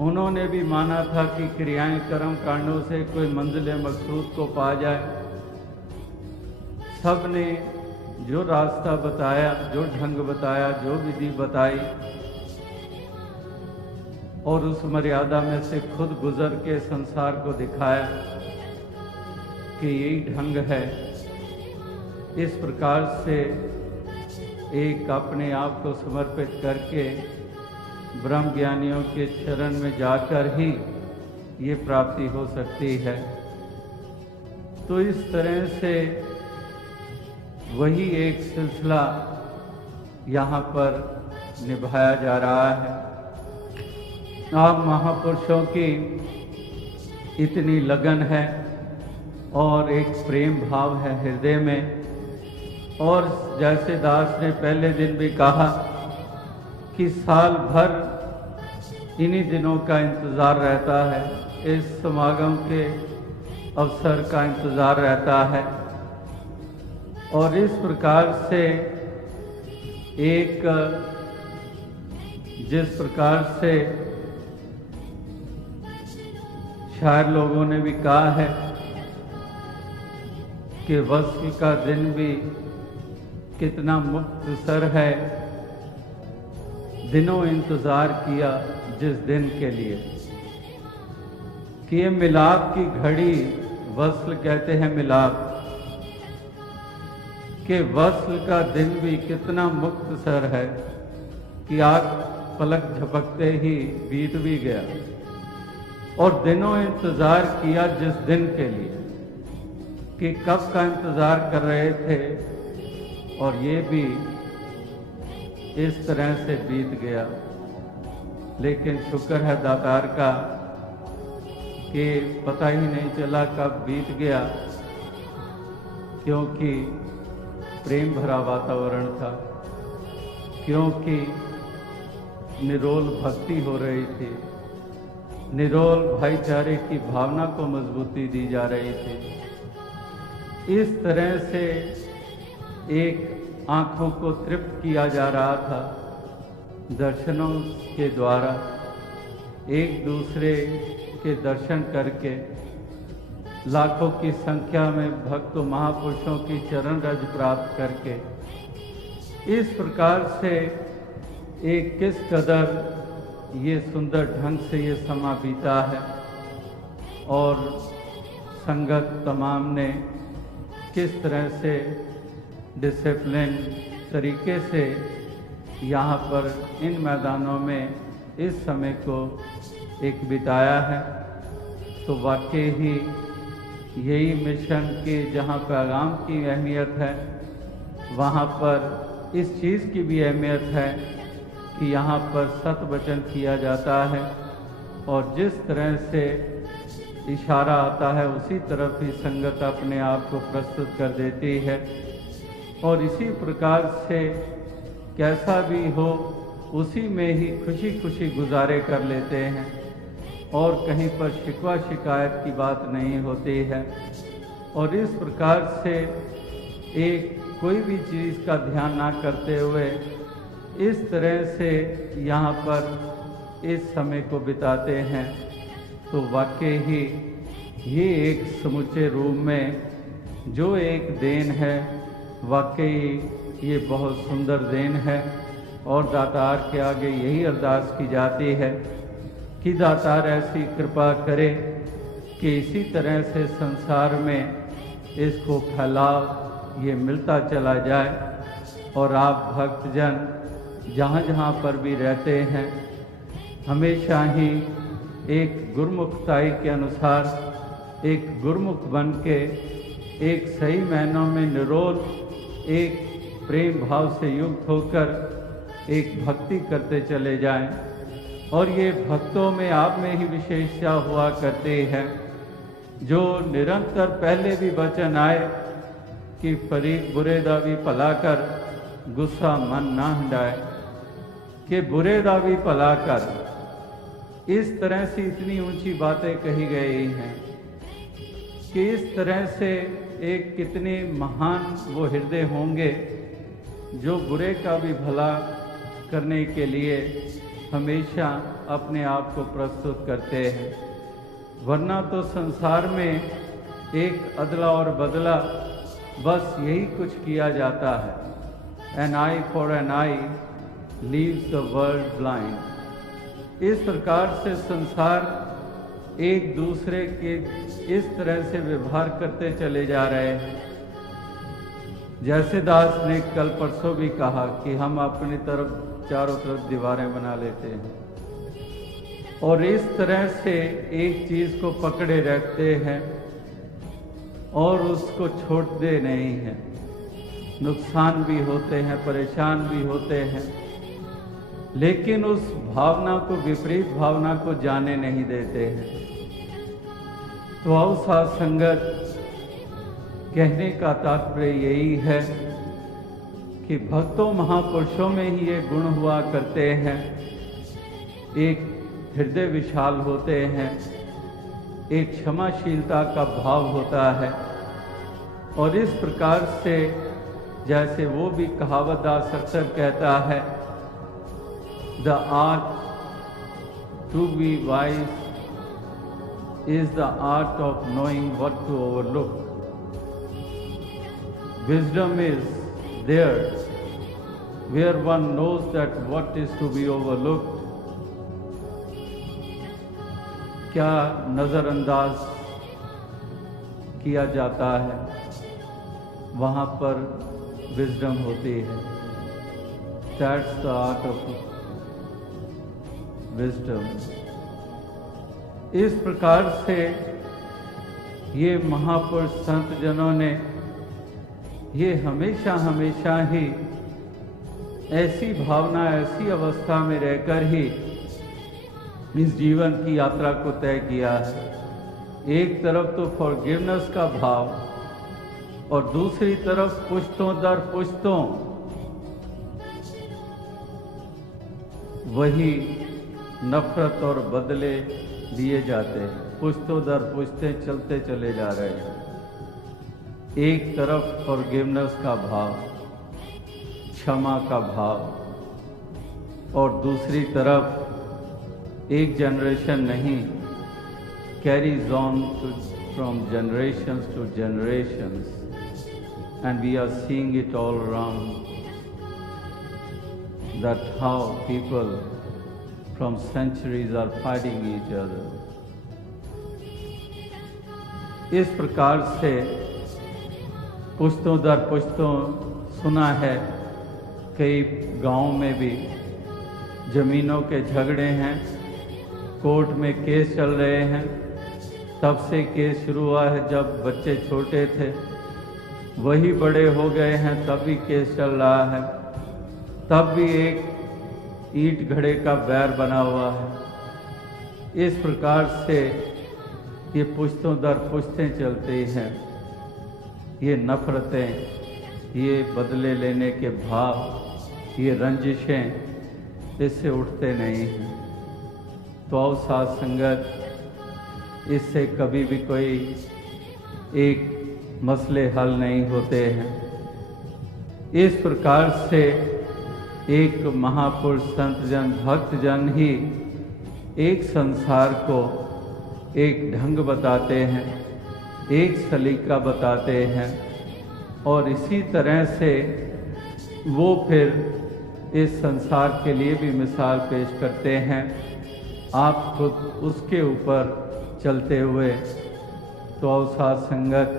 उन्होंने भी माना था कि क्रियाएं कर्म कांडों से कोई मंजिल मकसूद को पा जाए। सब ने जो रास्ता बताया, जो ढंग बताया, जो विधि बताई, और उस मर्यादा में से खुद गुजर के संसार को दिखाया कि यही ढंग है। इस प्रकार से एक अपने आप को समर्पित करके ब्रह्म ज्ञानियों के चरण में जाकर ही ये प्राप्ति हो सकती है। तो इस तरह से वही एक सिलसिला यहाँ पर निभाया जा रहा है। आप महापुरुषों की इतनी लगन है और एक प्रेम भाव है हृदय में, और जैसे दास ने पहले दिन भी कहा कि साल भर इन्हीं दिनों का इंतज़ार रहता है, इस समागम के अवसर का इंतज़ार रहता है। और इस प्रकार से एक जिस प्रकार से शायर लोगों ने भी कहा है कि वस्ल का दिन भी कितना मुख्तसर है, दिनों इंतज़ार किया जिस दिन के लिए, कि ये मिलाप की घड़ी, वस्ल कहते हैं मिलाप, कि वस्ल का दिन भी कितना मुख्तसर है कि आग पलक झपकते ही बीत भी गया, और दिनों इंतज़ार किया जिस दिन के लिए, कि कब का इंतज़ार कर रहे थे, और ये भी इस तरह से बीत गया। लेकिन शुक्र है दातार का कि पता ही नहीं चला कब बीत गया, क्योंकि प्रेम भरा वातावरण था, क्योंकि निरोल भक्ति हो रही थी, निरोल भाईचारे की भावना को मजबूती दी जा रही थी। इस तरह से एक आंखों को तृप्त किया जा रहा था दर्शनों के द्वारा, एक दूसरे के दर्शन करके लाखों की संख्या में भक्त महापुरुषों की चरण रज प्राप्त करके इस प्रकार से एक किस कदर ये सुंदर ढंग से ये समा बीता है और संगत तमाम ने किस तरह से डिसिप्लिन तरीके से यहाँ पर इन मैदानों में इस समय को एक बिताया है। तो वाकई ही यही मिशन के जहाँ पैगाम की अहमियत है, वहाँ पर इस चीज़ की भी अहमियत है कि यहाँ पर सत्य वचन किया जाता है और जिस तरह से इशारा आता है उसी तरफ ही संगत अपने आप को प्रस्तुत कर देती है और इसी प्रकार से कैसा भी हो उसी में ही खुशी खुशी गुजारे कर लेते हैं और कहीं पर शिकवा शिकायत की बात नहीं होती है। और इस प्रकार से एक कोई भी चीज़ का ध्यान ना करते हुए इस तरह से यहाँ पर इस समय को बिताते हैं, तो वाकई ही ये एक समुचे रूप में जो एक देन है, वाकई ये बहुत सुंदर देन है। और दातार के आगे यही अरदास की जाती है कि दातार ऐसी कृपा करे कि इसी तरह से संसार में इसको फैलाव ये मिलता चला जाए और आप भक्तजन जहाँ जहाँ पर भी रहते हैं हमेशा ही एक गुरमुखताई के अनुसार एक गुरमुख बन के एक सही मायनों में निरोल एक प्रेम भाव से युक्त होकर एक भक्ति करते चले जाएं। और ये भक्तों में आप में ही विशेषता हुआ करते हैं जो निरंतर पहले भी वचन आए कि फरीक बुरे दा भी भला कर गुस्सा मन ना हटाए, कि बुरे दा भी भला कर। इस तरह से इतनी ऊंची बातें कही गई हैं कि इस तरह से एक कितने महान वो हृदय होंगे जो बुरे का भी भला करने के लिए हमेशा अपने आप को प्रस्तुत करते हैं। वरना तो संसार में एक अदला और बदला बस यही कुछ किया जाता है। An eye for an eye leaves the world blind. इस प्रकार से संसार एक दूसरे के इस तरह से व्यवहार करते चले जा रहे हैं। जैसे दास ने कल परसों भी कहा कि हम अपनी तरफ चारों तरफ दीवारें बना लेते हैं और इस तरह से एक चीज़ को पकड़े रखते हैं और उसको छोड़ते नहीं हैं। नुकसान भी होते हैं, परेशान भी होते हैं, लेकिन उस भावना को, विपरीत भावना को जाने नहीं देते हैं। तो आओ साथ संगत, कहने का तात्पर्य यही है कि भक्तों महापुरुषों में ही ये गुण हुआ करते हैं। एक हृदय विशाल होते हैं, एक क्षमाशीलता का भाव होता है और इस प्रकार से जैसे वो भी कहावत दास अक्सर कहता है, the art to be wise is the art of knowing what to overlook. Wisdom is there where one knows that what is to be overlooked क्या नज़रअंदाज किया जाता है, वहाँ पर विजडम होती है। That's the art of wisdom. इस प्रकार से ये महापुरुष संत जनों ने ये हमेशा हमेशा ही ऐसी भावना, ऐसी अवस्था में रहकर ही इस जीवन की यात्रा को तय किया है। एक तरफ तो फॉरगिवनेस का भाव और दूसरी तरफ पुश्तों दर पुश्तों वही नफरत और बदले दिए जाते हैं। पुश्तों दर पुश्तें चलते चले जा रहे हैं। एक तरफ फॉरगिवनेस का भाव, क्षमा का भाव, और दूसरी तरफ एक जनरेशन नहीं, carries on from generations to generations, and we are seeing it all around, that how people from centuries are fighting each other. इस प्रकार से पुश्तों दर पुश्तों सुना है। कई गांव में भी जमीनों के झगड़े हैं, कोर्ट में केस चल रहे हैं। तब से केस शुरू हुआ है जब बच्चे छोटे थे, वही बड़े हो गए हैं तब भी केस चल रहा है। तब भी एक ईंट घड़े का बैर बना हुआ है। इस प्रकार से ये पुश्तों दर पुश्तें चलती हैं। ये नफरतें, ये बदले लेने के भाव, ये रंजिशें इससे उठते नहीं हैं। तो आओ साथ संगत, इससे कभी भी कोई एक मसले हल नहीं होते हैं। इस प्रकार से एक महापुरुष, संत जन, भक्त जन ही एक संसार को एक ढंग बताते हैं, एक सलीका बताते हैं, और इसी तरह से वो फिर इस संसार के लिए भी मिसाल पेश करते हैं। आप खुद उसके ऊपर चलते हुए। तो साथ संगत,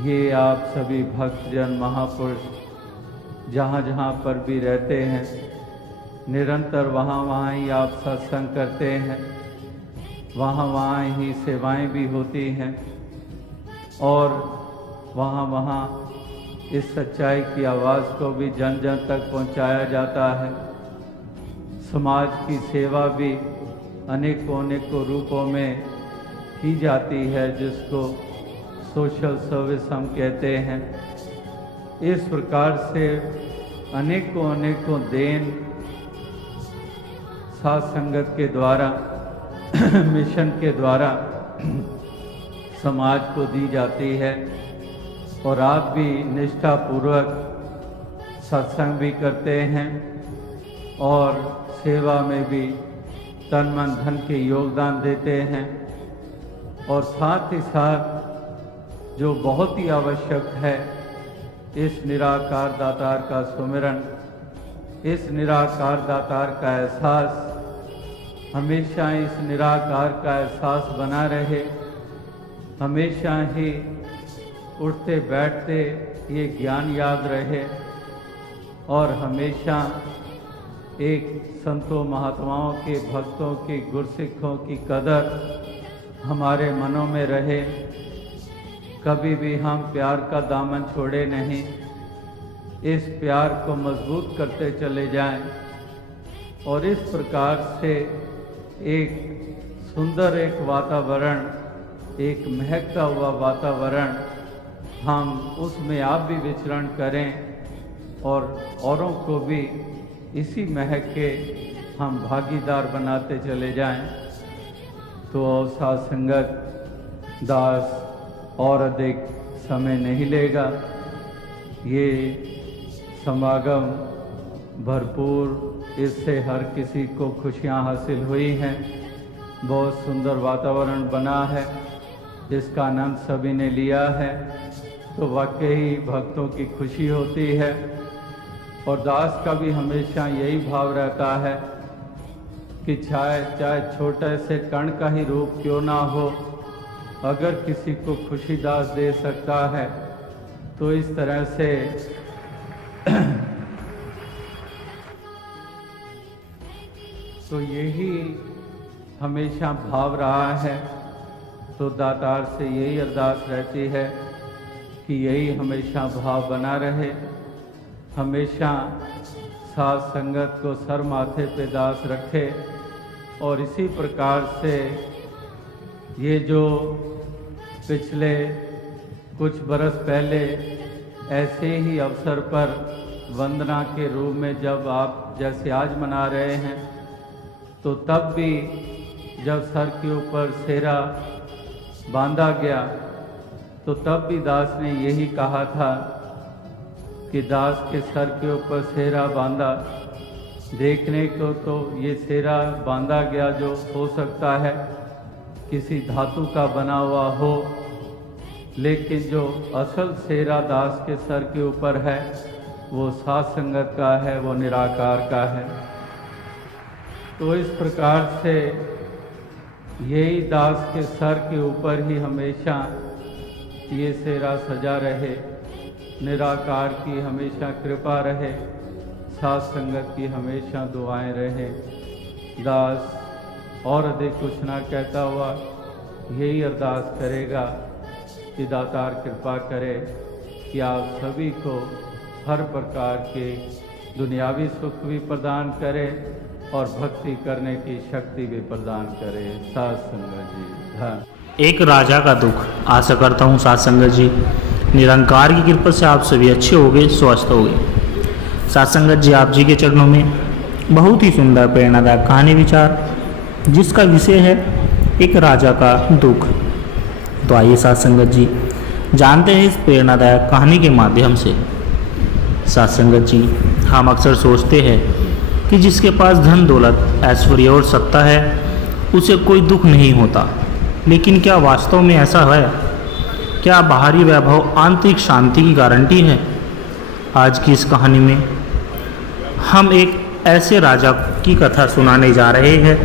ये आप सभी भक्तजन महापुरुष जहाँ जहाँ पर भी रहते हैं, निरंतर वहाँ ही आप सत्संग करते हैं, वहाँ ही सेवाएं भी होती हैं, और वहाँ इस सच्चाई की आवाज़ को भी जन जन तक पहुँचाया जाता है। समाज की सेवा भी अनेकों रूपों में की जाती है, जिसको सोशल सर्विस हम कहते हैं। इस प्रकार से अनेकों देन साथ संगत के द्वारा मिशन के द्वारा समाज को दी जाती है। और आप भी निष्ठापूर्वक सत्संग भी करते हैं और सेवा में भी तन मन धन के योगदान देते हैं। और साथ ही साथ जो बहुत ही आवश्यक है, इस निराकार दातार का सुमिरन, इस निराकार दातार का एहसास, हमेशा इस निराकार का एहसास बना रहे। हमेशा ही उठते बैठते ये ज्ञान याद रहे, और हमेशा एक संतों महात्माओं के, भक्तों की, गुरसिखों की कदर हमारे मनों में रहे। कभी भी हम प्यार का दामन छोड़े नहीं, इस प्यार को मजबूत करते चले जाएं, और इस प्रकार से एक सुंदर एक वातावरण, एक महकता हुआ वातावरण, हम उसमें आप भी विचरण करें और औरों को भी इसी महक के हम भागीदार बनाते चले जाएं। तो साथ संगत, दास और अधिक समय नहीं लेगा। ये समागम भरपूर, इससे हर किसी को खुशियां हासिल हुई हैं। बहुत सुंदर वातावरण बना है, जिसका आनंद सभी ने लिया है। तो वाकई भक्तों की खुशी होती है। और दास का भी हमेशा यही भाव रहता है कि चाहे छोटे से कण का ही रूप क्यों ना हो, अगर किसी को खुशी दास दे सकता है तो इस तरह से तो यही हमेशा भाव रहा है। तो दातार से यही अरदास रहती है कि यही हमेशा भाव बना रहे। हमेशा साथ संगत को सर माथे पे दास रखे, और इसी प्रकार से ये जो पिछले कुछ बरस पहले ऐसे ही अवसर पर वंदना के रूप में जब आप जैसे आज मना रहे हैं, तो तब भी जब सर के ऊपर सेहरा बांधा गया तो तब भी दास ने यही कहा था कि दास के सर के ऊपर सेहरा बांधा, देखने को तो ये सेहरा बांधा गया जो हो सकता है किसी धातु का बना हुआ हो, लेकिन जो असल सेहरा दास के सर के ऊपर है वो साध संगत का है, वो निराकार का है। तो इस प्रकार से यही दास के सर के ऊपर ही हमेशा ये सेहरा सजा रहे, निराकार की हमेशा कृपा रहे, साध संगत की हमेशा दुआएं रहे। दास और अधिक कुछ ना कहता हुआ यही अरदास करेगा कि दातार कृपा करे कि आप सभी को हर प्रकार के दुनियावी सुख भी प्रदान करे और भक्ति करने की शक्ति भी प्रदान करे। साध संगत जी धन। एक राजा का दुख। आशा करता हूँ साध संगत जी निरंकार की कृपा से आप सभी अच्छे होगे, स्वस्थ होगे। साध संगत जी आप जी के चरणों में बहुत ही सुंदर प्रेरणादायक कहानी विचार, जिसका विषय है एक राजा का दुख। तो आइए साध संगत जी जानते हैं इस प्रेरणादायक कहानी के माध्यम से। साध संगत जी हम अक्सर सोचते हैं कि जिसके पास धन दौलत ऐश्वर्य और सत्ता है उसे कोई दुख नहीं होता, लेकिन क्या वास्तव में ऐसा है? क्या बाहरी वैभव आंतरिक शांति की गारंटी है? आज की इस कहानी में हम एक ऐसे राजा की कथा सुनाने जा रहे हैं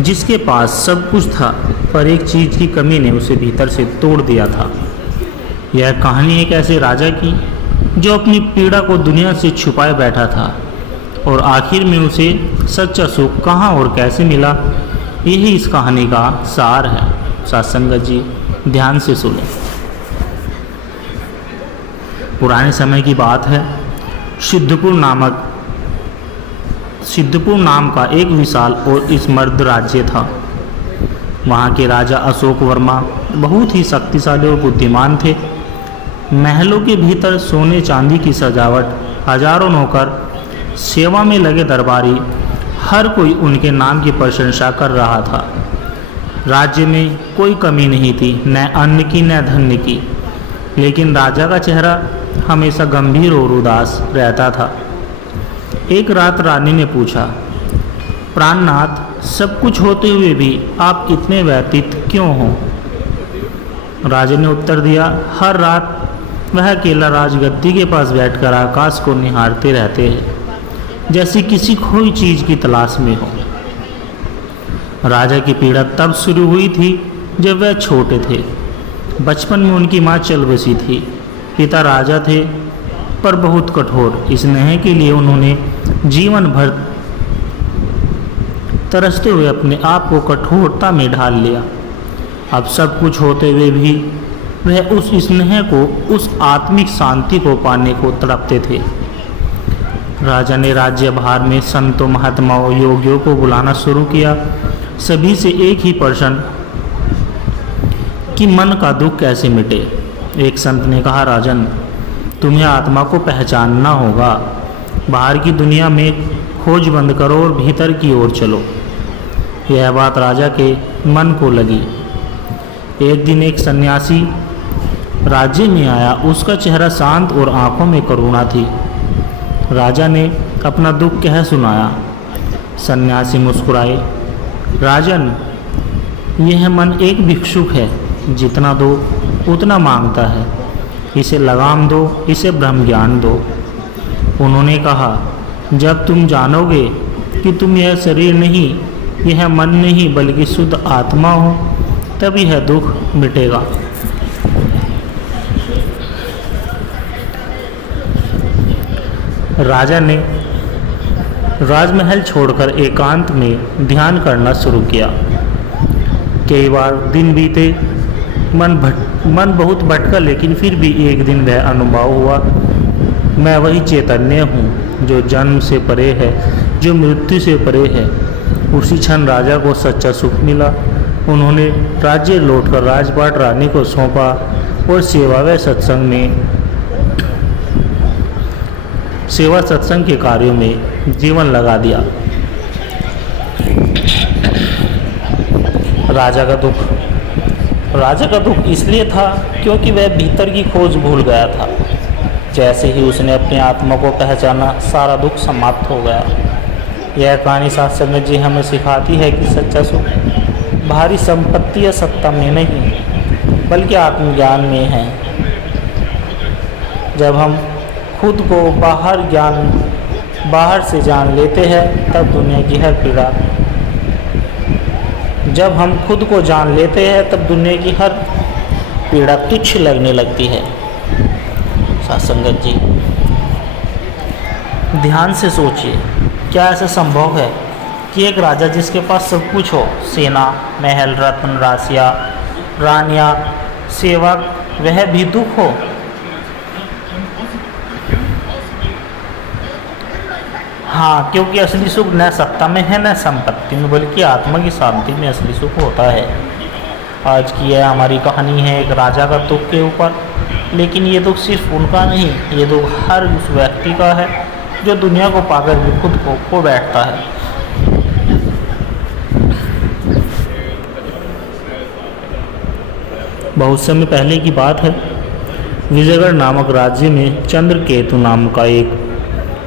जिसके पास सब कुछ था, पर एक चीज़ की कमी ने उसे भीतर से तोड़ दिया था। यह कहानी एक ऐसे राजा की जो अपनी पीड़ा को दुनिया से छुपाए बैठा था और आखिर में उसे सच्चा सुख कहाँ और कैसे मिला, यही इस कहानी का सार है। साध संगत जी ध्यान से सुने। पुराने समय की बात है। सिद्धपुर नाम का एक विशाल और स्मृद्ध राज्य था। वहाँ के राजा अशोक वर्मा बहुत ही शक्तिशाली और बुद्धिमान थे। महलों के भीतर सोने चांदी की सजावट, हजारों नौकर, सेवा में लगे दरबारी, हर कोई उनके नाम की प्रशंसा कर रहा था। राज्य में कोई कमी नहीं थी, न अन्न की न धन की, लेकिन राजा का चेहरा हमेशा गंभीर और उदास रहता था। एक रात रानी ने पूछा, प्राणनाथ, सब कुछ होते हुए भी आप इतने व्यतीत क्यों हो? राजा ने उत्तर दिया, हर रात वह अकेला राजगद्दी के पास बैठकर आकाश को निहारते रहते हैं, जैसी किसी खोई चीज की तलाश में हो। राजा की पीड़ा तब शुरू हुई थी जब वह छोटे थे। बचपन में उनकी माँ चल बसी थी। पिता राजा थे पर बहुत कठोर। इस स्नेह के लिए उन्होंने जीवन भर तरसते हुए अपने आप को कठोरता में ढाल लिया। अब सब कुछ होते हुए भी वह उस स्नेह को, उस आत्मिक शांति को पाने को तड़पते थे। राजा ने राज्य भार में संतों, महात्माओं, योगियों को बुलाना शुरू किया। सभी से एक ही प्रश्न कि मन का दुख कैसे मिटे। एक संत ने कहा, राजन, तुम्हें आत्मा को पहचानना होगा। बाहर की दुनिया में खोज बंद करो और भीतर की ओर चलो। यह बात राजा के मन को लगी। एक दिन एक सन्यासी राज्य में आया। उसका चेहरा शांत और आंखों में करुणा थी। राजा ने अपना दुख कह सुनाया। सन्यासी मुस्कुराए, राजन, यह मन एक भिक्षुक है, जितना दो उतना मांगता है। इसे लगाम दो, इसे ब्रह्म ज्ञान दो। उन्होंने कहा, जब तुम जानोगे कि तुम यह शरीर नहीं, यह मन नहीं, बल्कि शुद्ध आत्मा हो, तब यह दुख मिटेगा। राजा ने राजमहल छोड़कर एकांत में ध्यान करना शुरू किया। कई बार दिन बीते, मन बहुत भटका, लेकिन फिर भी एक दिन वह अनुभव हुआ, मैं वही चैतन्य हूँ जो जन्म से परे है, जो मृत्यु से परे है। उसी क्षण राजा को सच्चा सुख मिला। उन्होंने राज्य लौटकर राजपाट रानी को सौंपा और सेवा सत्संग के कार्यों में जीवन लगा दिया। राजा का दुख इसलिए था क्योंकि वह भीतर की खोज भूल गया था। जैसे ही उसने अपनी आत्मा को पहचाना, सारा दुख समाप्त हो गया। यह कहानी साथ संगत जी हमें सिखाती है कि सच्चा सुख भारी संपत्ति या सत्ता में नहीं, बल्कि आत्मज्ञान में है। जब हम खुद को बाहर से जान लेते हैं, तब दुनिया की हर पीड़ा तुच्छ लगने लगती है। सत्संगत जी, ध्यान से सोचिए, क्या ऐसा संभव है कि एक राजा जिसके पास सब कुछ हो, सेना, महल, रत्न, रानियां, सेवक, वह भी दुख हो? हाँ, क्योंकि असली सुख न सत्ता में है न संपत्ति में, बल्कि आत्मा की शांति में असली सुख होता है। आज की यह हमारी कहानी है एक राजा का दुख के ऊपर, लेकिन ये दुख सिर्फ उनका नहीं, ये दुख हर उस व्यक्ति का है जो दुनिया को पाकर भी खुद को खो बैठता है। बहुत समय पहले की बात है। विजयगढ़ नामक राज्य में चंद्रकेतु नाम का एक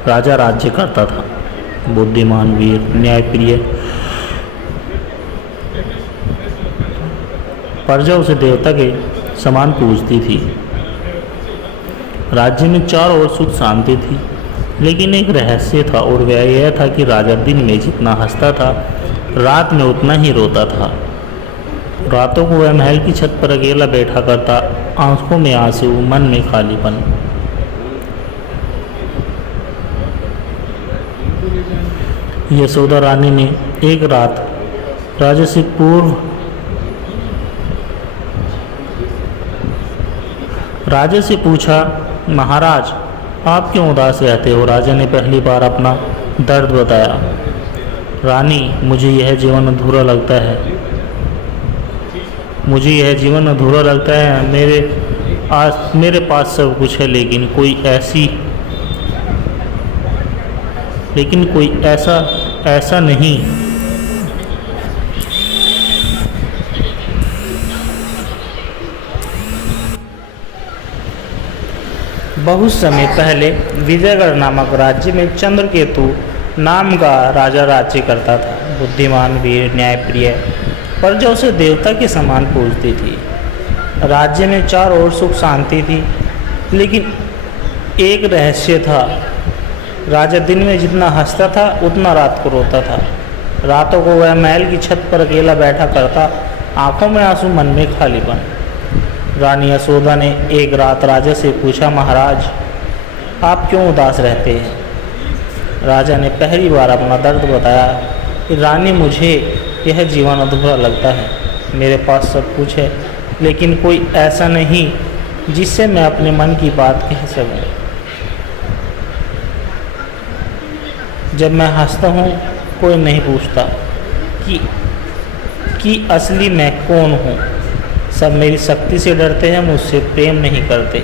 राजा राज्य करता था। बुद्धिमान, वीर, न्यायप्रिय, प्रजा उसे देवता के समान पूजती थी। राज्य में चारों ओर सुख शांति थी, लेकिन एक रहस्य था, और वह यह था कि राजा दिन में जितना हंसता था, रात में उतना ही रोता था। रातों को वह महल की छत पर अकेला बैठा करता, आंखों में आंसू, मन में खालीपन। यशोदा रानी ने एक रात राजा से पूछा, महाराज, आप क्यों उदास रहते हो? राजा ने पहली बार अपना दर्द बताया। रानी, मुझे यह जीवन अधूरा लगता है। मेरे पास सब कुछ है, लेकिन कोई ऐसा नहीं। बहुत समय पहले विजयगढ़ नामक राज्य में चंद्रकेतु नाम का राजा राज्य करता था। बुद्धिमान, वीर, न्यायप्रिय, प्रजा उसे देवता के समान पूजती थी। राज्य में चारों ओर सुख शांति थी, लेकिन एक रहस्य था। राजा दिन में जितना हंसता था, उतना रात को रोता था। रातों को वह महल की छत पर अकेला बैठा करता, आंखों में आंसू, मन में खालीपन। रानी यशोदा ने एक रात राजा से पूछा, महाराज, आप क्यों उदास रहते हैं? राजा ने पहली बार अपना दर्द बताया कि रानी, मुझे यह जीवन अधूरा लगता है। मेरे पास सब कुछ है, लेकिन कोई ऐसा नहीं जिससे मैं अपने मन की बात कह सकूं। जब मैं हंसता हूँ, कोई नहीं पूछता कि असली मैं कौन हूँ। सब मेरी शक्ति से डरते हैं, मुझसे प्रेम नहीं करते।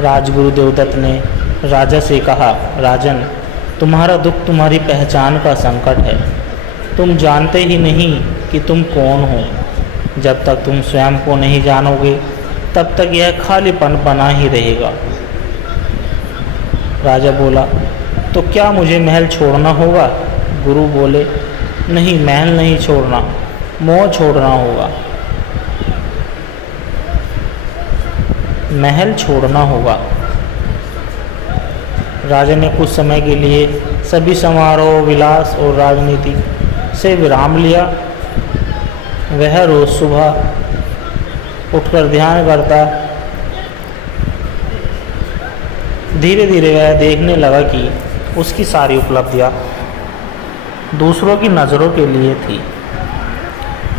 राजगुरु देवदत्त ने राजा से कहा, राजन, तुम्हारा दुख तुम्हारी पहचान का संकट है। तुम जानते ही नहीं कि तुम कौन हो। जब तक तुम स्वयं को नहीं जानोगे, तब तक यह खालीपन बना ही रहेगा। राजा बोला, तो क्या मुझे महल छोड़ना होगा? गुरु बोले, नहीं, महल नहीं छोड़ना, मोह छोड़ना होगा। महल छोड़ना होगा। राजा ने कुछ समय के लिए सभी समारोह, विलास और राजनीति से विराम लिया। वह रोज सुबह उठकर ध्यान करता। धीरे धीरे वह देखने लगा कि उसकी सारी उपलब्धियां दूसरों की नज़रों के लिए थी,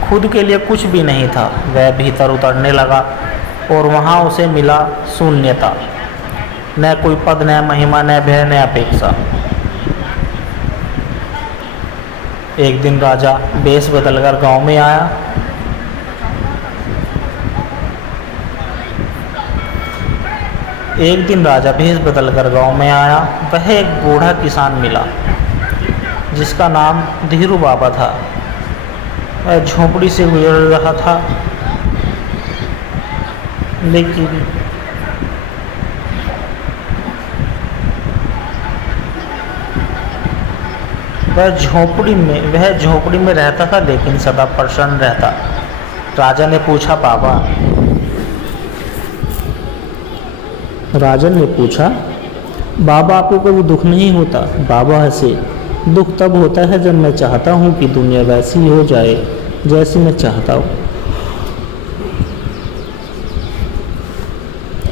खुद के लिए कुछ भी नहीं था। वह भीतर उतरने लगा और वहाँ उसे मिला शून्यता। न कोई पद, न महिमा, न भय, न अपेक्षा। एक दिन राजा वेश बदलकर गांव में आया। एक दिन राजा भेष बदलकर गांव में आया। वह एक बूढ़ा किसान मिला जिसका नाम धीरू बाबा था। वह झोपड़ी से गुजर रहा था, लेकिन वह झोपड़ी में रहता था, लेकिन सदा प्रसन्न रहता। राजा ने पूछा, बाबा आपको कभी दुख नहीं होता? बाबा हंसे, दुख तब होता है जब मैं चाहता हूँ कि दुनिया वैसी हो जाए जैसी मैं चाहता हूँ।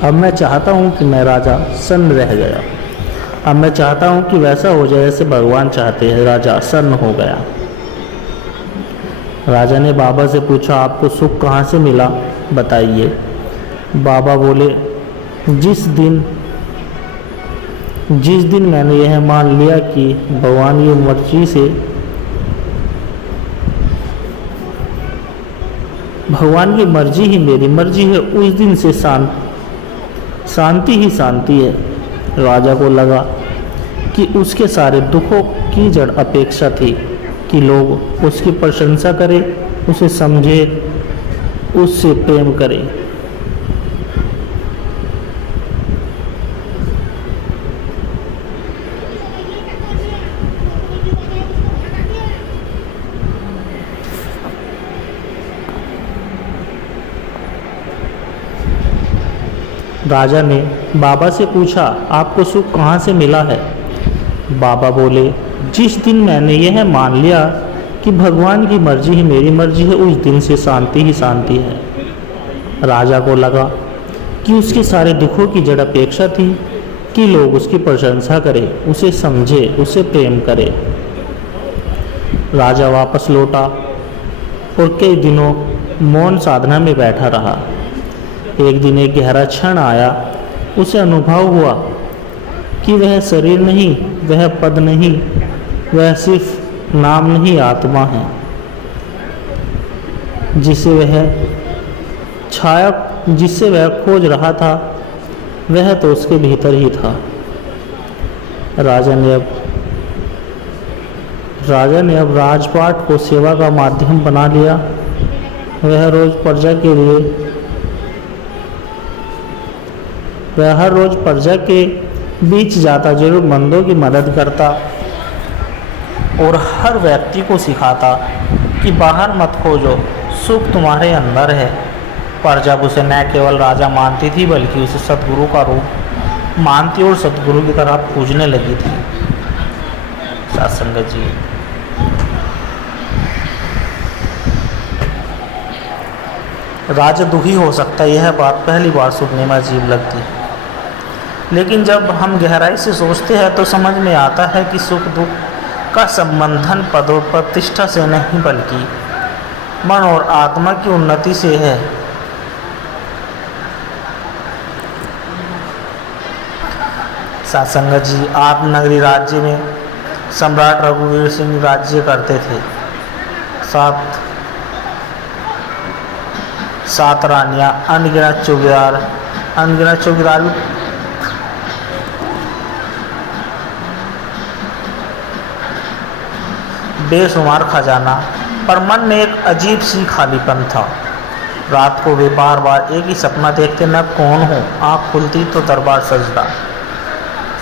अब मैं चाहता हूँ कि मैं राजा सन्न रह गया। अब मैं चाहता हूँ कि वैसा हो जाए जैसे भगवान चाहते हैं। राजा सन्न हो गया। राजा ने बाबा से पूछा, आपको सुख कहाँ से मिला, बताइए। बाबा बोले, जिस दिन मैंने यह मान लिया कि भगवान की मर्जी से भगवान की मर्जी ही मेरी मर्जी है, उस दिन से शांति ही शांति है। राजा को लगा कि उसके सारे दुखों की जड़ अपेक्षा थी कि लोग उसकी प्रशंसा करें, उसे समझे, उससे प्रेम करें। राजा ने बाबा से पूछा, आपको सुख कहाँ से मिला है? बाबा बोले, जिस दिन मैंने यह मान लिया कि भगवान की मर्जी ही मेरी मर्जी है, उस दिन से शांति ही शांति है। राजा को लगा कि उसके सारे दुखों की जड़ अपेक्षा थी कि लोग उसकी प्रशंसा करें, उसे समझे, उसे प्रेम करें। राजा वापस लौटा और कई दिनों मौन साधना में बैठा रहा। एक दिन एक गहरा क्षण आया। उसे अनुभव हुआ कि वह शरीर नहीं, वह पद नहीं, वह सिर्फ नाम नहीं, आत्मा है, जिसे वह खोज रहा था, वह तो उसके भीतर ही था। राजा ने अब राजपाट को सेवा का माध्यम बना लिया। वह हर रोज प्रजा के बीच जाता, जरूरतमंदों की मदद करता और हर व्यक्ति को सिखाता कि बाहर मत खोजो, सुख तुम्हारे अंदर है। प्रजा उसे न केवल राजा मानती थी, बल्कि उसे सद्गुरु का रूप मानती और सद्गुरु की तरह पूजने लगी थी। सत्संग जी, राजा दुखी हो सकता है, यह बात पहली बार सुनने में अजीब लगती है, लेकिन जब हम गहराई से सोचते हैं तो समझ में आता है कि सुख दुख का संबंधन पद और प्रतिष्ठा से नहीं, बल्कि मन और आत्मा की उन्नति से है। सत्संग जी, आप नगरी राज्य में सम्राट रघुवीर सिंह राज्य करते थे। सात रानियां, अनगिनत चौकीदार भी बेशुमार खजाना, पर मन में एक अजीब सी खालीपन था। रात को वे बार बार एक ही सपना देखते, मैं कौन हूँ। आँख खुलती तो दरबार सजदा,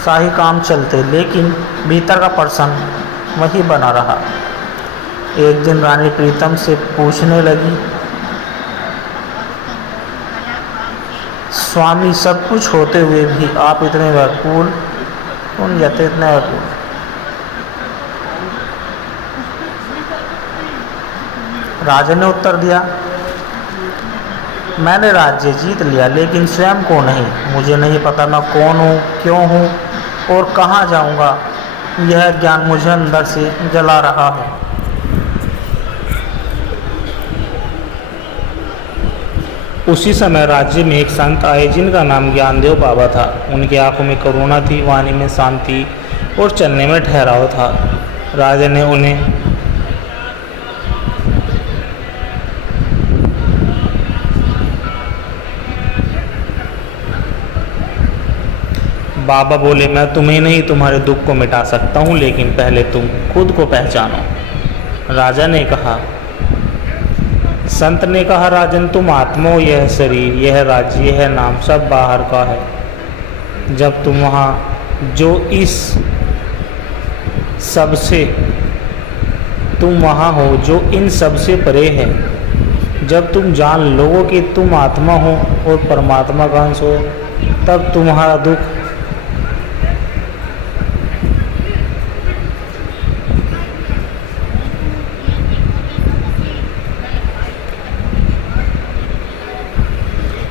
शाही काम चलते, लेकिन भीतर का प्रश्न वही बना रहा। एक दिन रानी प्रीतम से पूछने लगी, स्वामी, सब कुछ होते हुए भी आप इतने व्याकुल क्यों जाते, इतने व्याकुल? राजा ने उत्तर दिया, मैंने राज्य जीत लिया, लेकिन स्वयं को नहीं। मुझे नहीं पता मैं कौन हूँ, क्यों हूँ और कहाँ जाऊँगा। यह ज्ञान मुझे अंदर से जला रहा है। उसी समय राज्य में एक संत आए जिनका नाम ज्ञानदेव बाबा था। उनकी आंखों में करुणा थी, वाणी में शांति और चलने में ठहराव था। राजा ने उन्हें बाबा बोले, मैं तुम्हें नहीं तुम्हारे दुख को मिटा सकता हूँ, लेकिन पहले तुम खुद को पहचानो। राजा ने कहा, संत ने कहा, राजन तुम आत्मा हो, यह शरीर, यह राज्य, यह नाम सब बाहर का है। जब तुम वहाँ जो इस सबसे तुम वहाँ हो जो इन सबसे परे है, जब तुम जान लोगे कि तुम आत्मा हो और परमात्मा का अंश हो, तब तुम्हारा दुख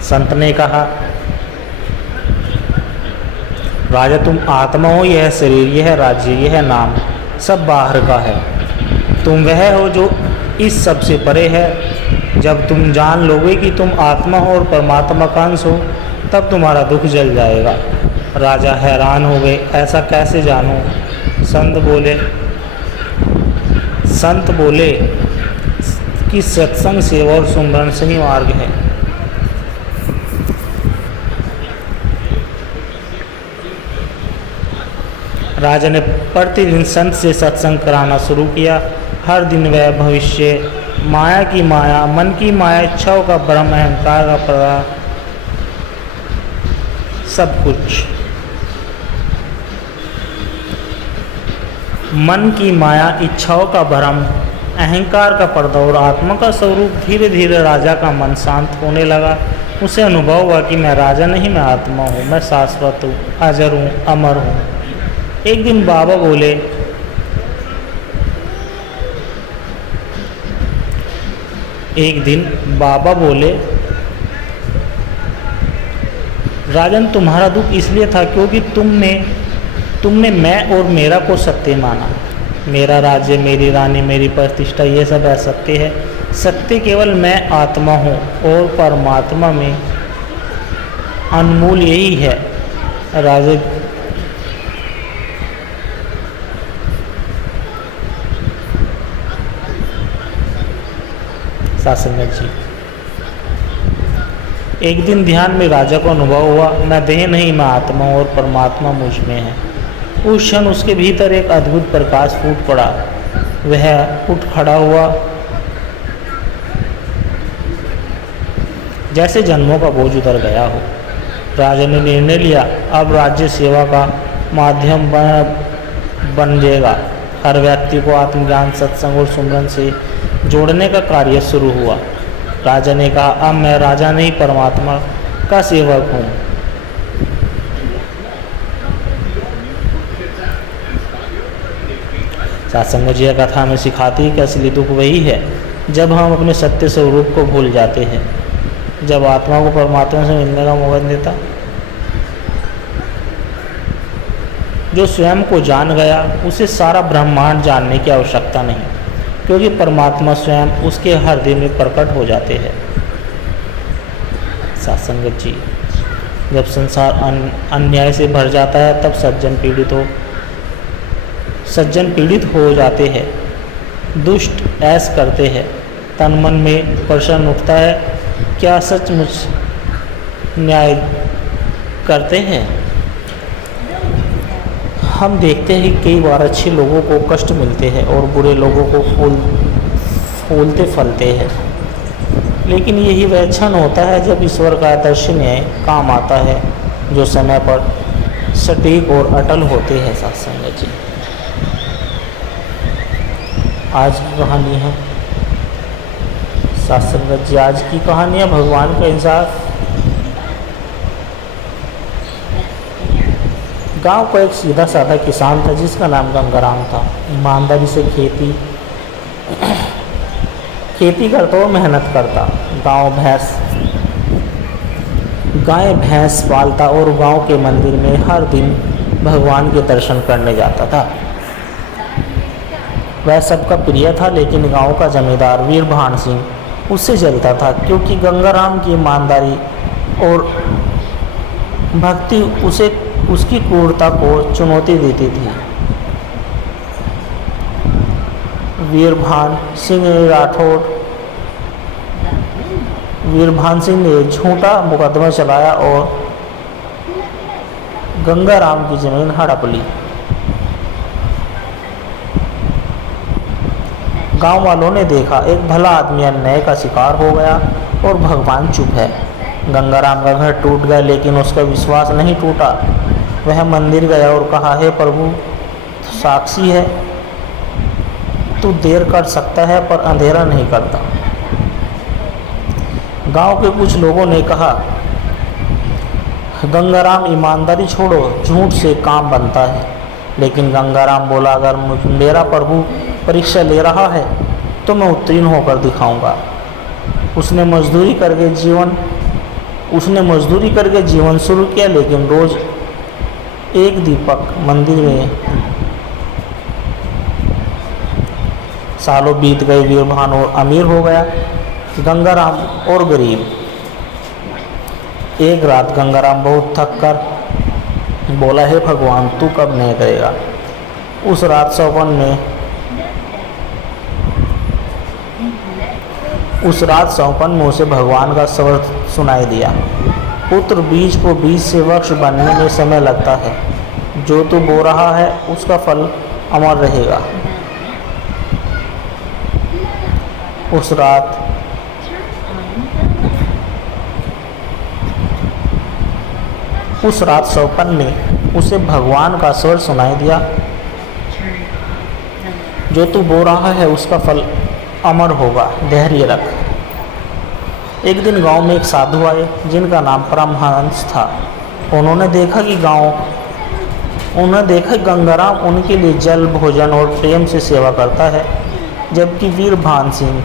संत ने कहा, राजा तुम आत्मा हो, यह शरीर, यह राज्य, यह नाम सब बाहर का है। तुम वह हो जो इस सब से परे है। जब तुम जान लोगे कि तुम आत्मा हो और परमात्मा का अंश हो, तब तुम्हारा दुख जल जाएगा। राजा हैरान हो गए, ऐसा कैसे जानूं? संत बोले कि सत्संग, सेवा और सुमरन सही मार्ग है। राजा ने प्रतिदिन संत से सत्संग कराना शुरू किया। हर दिन वह भविष्य, माया की माया, मन की माया, इच्छाओं का भ्रम, अहंकार का प्रवाह, सब कुछ मन की माया, इच्छाओं का भ्रम, अहंकार का पर्दा और आत्मा का स्वरूप। धीरे धीरे राजा का मन शांत होने लगा। उसे अनुभव हुआ कि मैं राजा नहीं, मैं आत्मा हूँ, मैं शाश्वत हूँ, अजर हूँ, अमर हूँ। एक दिन बाबा बोले, राजन तुम्हारा दुख इसलिए था क्योंकि तुमने मैं और मेरा को सत्य माना। मेरा राज्य, मेरी रानी, मेरी प्रतिष्ठा, ये सब असत्य है। सत्य केवल मैं आत्मा हूँ और परमात्मा में अनमोल यही है। राजा सासंगत जी, एक दिन ध्यान में राजा को अनुभव हुआ, मैं देह नहीं, मैं आत्मा हूँ और परमात्मा मुझ में है। उस क्षण उसके भीतर एक अद्भुत प्रकाश फूट पड़ा। वह उठ खड़ा हुआ, जैसे जन्मों का बोझ उतर गया हो। राजा ने निर्णय लिया, अब राज्य सेवा का माध्यम बन जाएगा। हर व्यक्ति को आत्मज्ञान, सत्संग और सुमरन से जोड़ने का कार्य शुरू हुआ। राजा ने कहा, अब मैं राजा नहीं, परमात्मा का सेवक हूँ। सत्संग जी कथा हमें सिखाती है कि असली दुख वही है जब हम अपने सत्य स्वरूप को भूल जाते हैं। जब आत्मा को परमात्मा से मिलने का मौका देता, जो स्वयं को जान गया, उसे सारा ब्रह्मांड जानने की आवश्यकता नहीं, क्योंकि परमात्मा स्वयं उसके हर दिन में प्रकट हो जाते हैं। सत्संगत जी, जब संसार अन्याय से भर जाता है, तब सज्जन पीड़ित हो जाते हैं, दुष्ट ऐश करते हैं, तन मन में प्रश्न उठता है, क्या सचमुच न्याय करते हैं? हम देखते हैं कि कई बार अच्छे लोगों को कष्ट मिलते हैं और बुरे लोगों को फूलते फलते हैं, लेकिन यही वह क्षण होता है जब ईश्वर का आदर्श न्याय काम आता है, जो समय पर सटीक और अटल होते हैं। सत्संग जी, आज की कहानी है सत्संग जी, आज की कहानी है भगवान का इंसाफ। गांव का एक सीधा साधा किसान था जिसका नाम गंगाराम था। ईमानदारी से खेती करता और मेहनत करता। गाय भैंस पालता और गांव के मंदिर में हर दिन भगवान के दर्शन करने जाता था। वह सबका प्रिय था, लेकिन गांव का जमींदार वीरभान सिंह उससे जलता था, क्योंकि गंगाराम की ईमानदारी और भक्ति उसकी क्रूरता को चुनौती देती थी। वीरभान सिंह ने झूठा मुकदमा चलाया और गंगाराम की जमीन हड़प ली। गांव वालों ने देखा एक भला आदमी अन्याय का शिकार हो गया और भगवान चुप है। गंगाराम का घर टूट गया, लेकिन उसका विश्वास नहीं टूटा। वह मंदिर गया और कहा, हे प्रभु, साक्षी है, तू देर कर सकता है पर अंधेरा नहीं करता। गांव के कुछ लोगों ने कहा, गंगाराम ईमानदारी छोड़ो, झूठ से काम बनता है। लेकिन गंगाराम बोला, अगर मेरा प्रभु परीक्षा ले रहा है तो मैं उत्तीर्ण होकर दिखाऊंगा। उसने मजदूरी करके जीवन शुरू किया, लेकिन रोज एक दीपक मंदिर में। सालों बीत गए, वीरभान और अमीर हो गया, गंगाराम और गरीब। एक रात गंगाराम बहुत थक कर बोला, हे भगवान, तू कब न्याय करेगा। उस रात सौपन में उसे भगवान का स्वर सुनाई दिया, पुत्र, बीज को बीज से वृक्ष बनने में समय लगता है। जो तू बो रहा है उसका फल अमर रहेगा। उस रात सौपन में उसे भगवान का स्वर सुनाई दिया, जो तू बो रहा है उसका फल अमर होगा, धैर्य रख। एक दिन गांव में एक साधु आए जिनका नाम परमहंस था। उन्होंने देखा गंगाराम उनके लिए जल, भोजन और प्रेम से सेवा करता है, जबकि वीरभान सिंह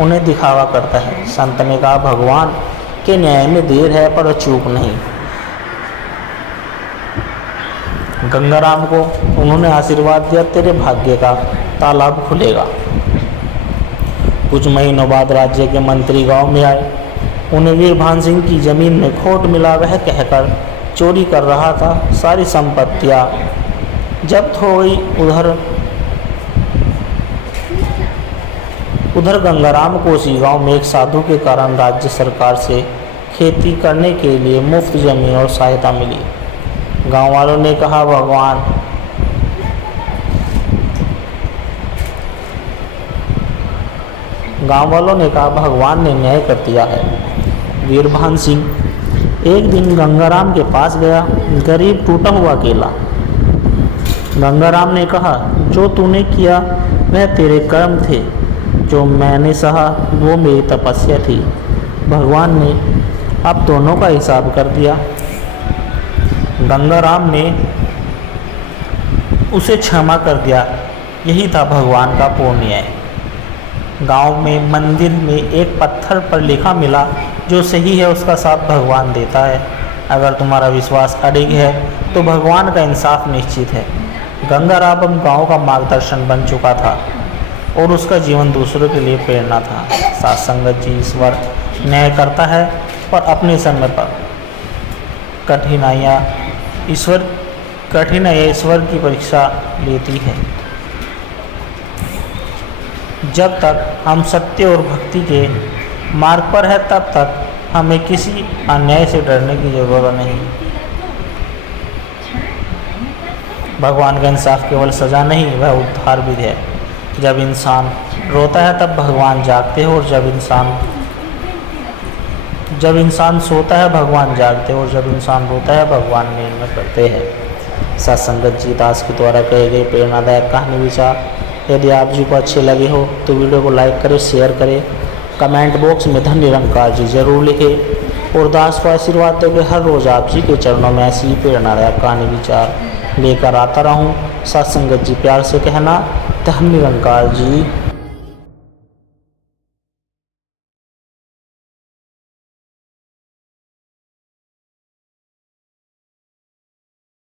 उन्हें दिखावा करता है। संत ने कहा, भगवान के न्याय में देर है पर चूक नहीं। गंगाराम को उन्होंने आशीर्वाद दिया, तेरे भाग्य का तालाब खुलेगा। कुछ महीनों बाद राज्य के मंत्री गांव में आए। उन्हें वीरभान सिंह की जमीन में खोट मिला, वह कहकर चोरी कर रहा था। सारी संपत्तियां जब्त हो गई। उधर गंगाराम को उसी गांव में एक साधु के कारण राज्य सरकार से खेती करने के लिए मुफ्त जमीन और सहायता मिली। गांव वालों ने कहा, भगवान ने न्याय कर दिया है। वीरभान सिंह एक दिन गंगाराम के पास गया, गरीब, टूटा हुआ अकेला। गंगाराम ने कहा, जो तूने किया वह तेरे कर्म थे, जो मैंने सहा वो मेरी तपस्या थी। भगवान ने अब दोनों का हिसाब कर दिया। गंगाराम ने उसे क्षमा कर दिया। यही था भगवान का पूर्ण न्याय। गांव में मंदिर में एक पत्थर पर लिखा मिला, जो सही है उसका साथ भगवान देता है। अगर तुम्हारा विश्वास अडिग है तो भगवान का इंसाफ निश्चित है। गंगाराम गांव का मार्गदर्शन बन चुका था और उसका जीवन दूसरों के लिए प्रेरणा था। साथ संगत जी, ईश्वर न्याय करता है पर अपने समय पर। कठिनाइयाँ ईश्वर की परीक्षा लेती है। जब तक हम सत्य और भक्ति के मार्ग पर है, तब तक हमें किसी अन्याय से डरने की जरूरत नहीं। भगवान का इंसाफ केवल सजा नहीं, वह उद्धार भी है। जब इंसान रोता है तब भगवान जागते हैं, और जब इंसान सोता है भगवान जागते हैं, और जब इंसान रोता है भगवान निर्णय करते हैं। सत्संगत जी दास के द्वारा कहे गए प्रेरणादायक कहानी विचार यदि आप जी को अच्छे लगे हो तो वीडियो को लाइक करें, शेयर करें, कमेंट बॉक्स में धन निरंकार जी जरूर लिखें, और दास को आशीर्वाद देकर हर रोज़ आप जी के चरणों में ऐसी ही प्रेरणादायक कहानी विचार लेकर आता रहूं। सत्संगत जी प्यार से कहना, धन निरंकार जी।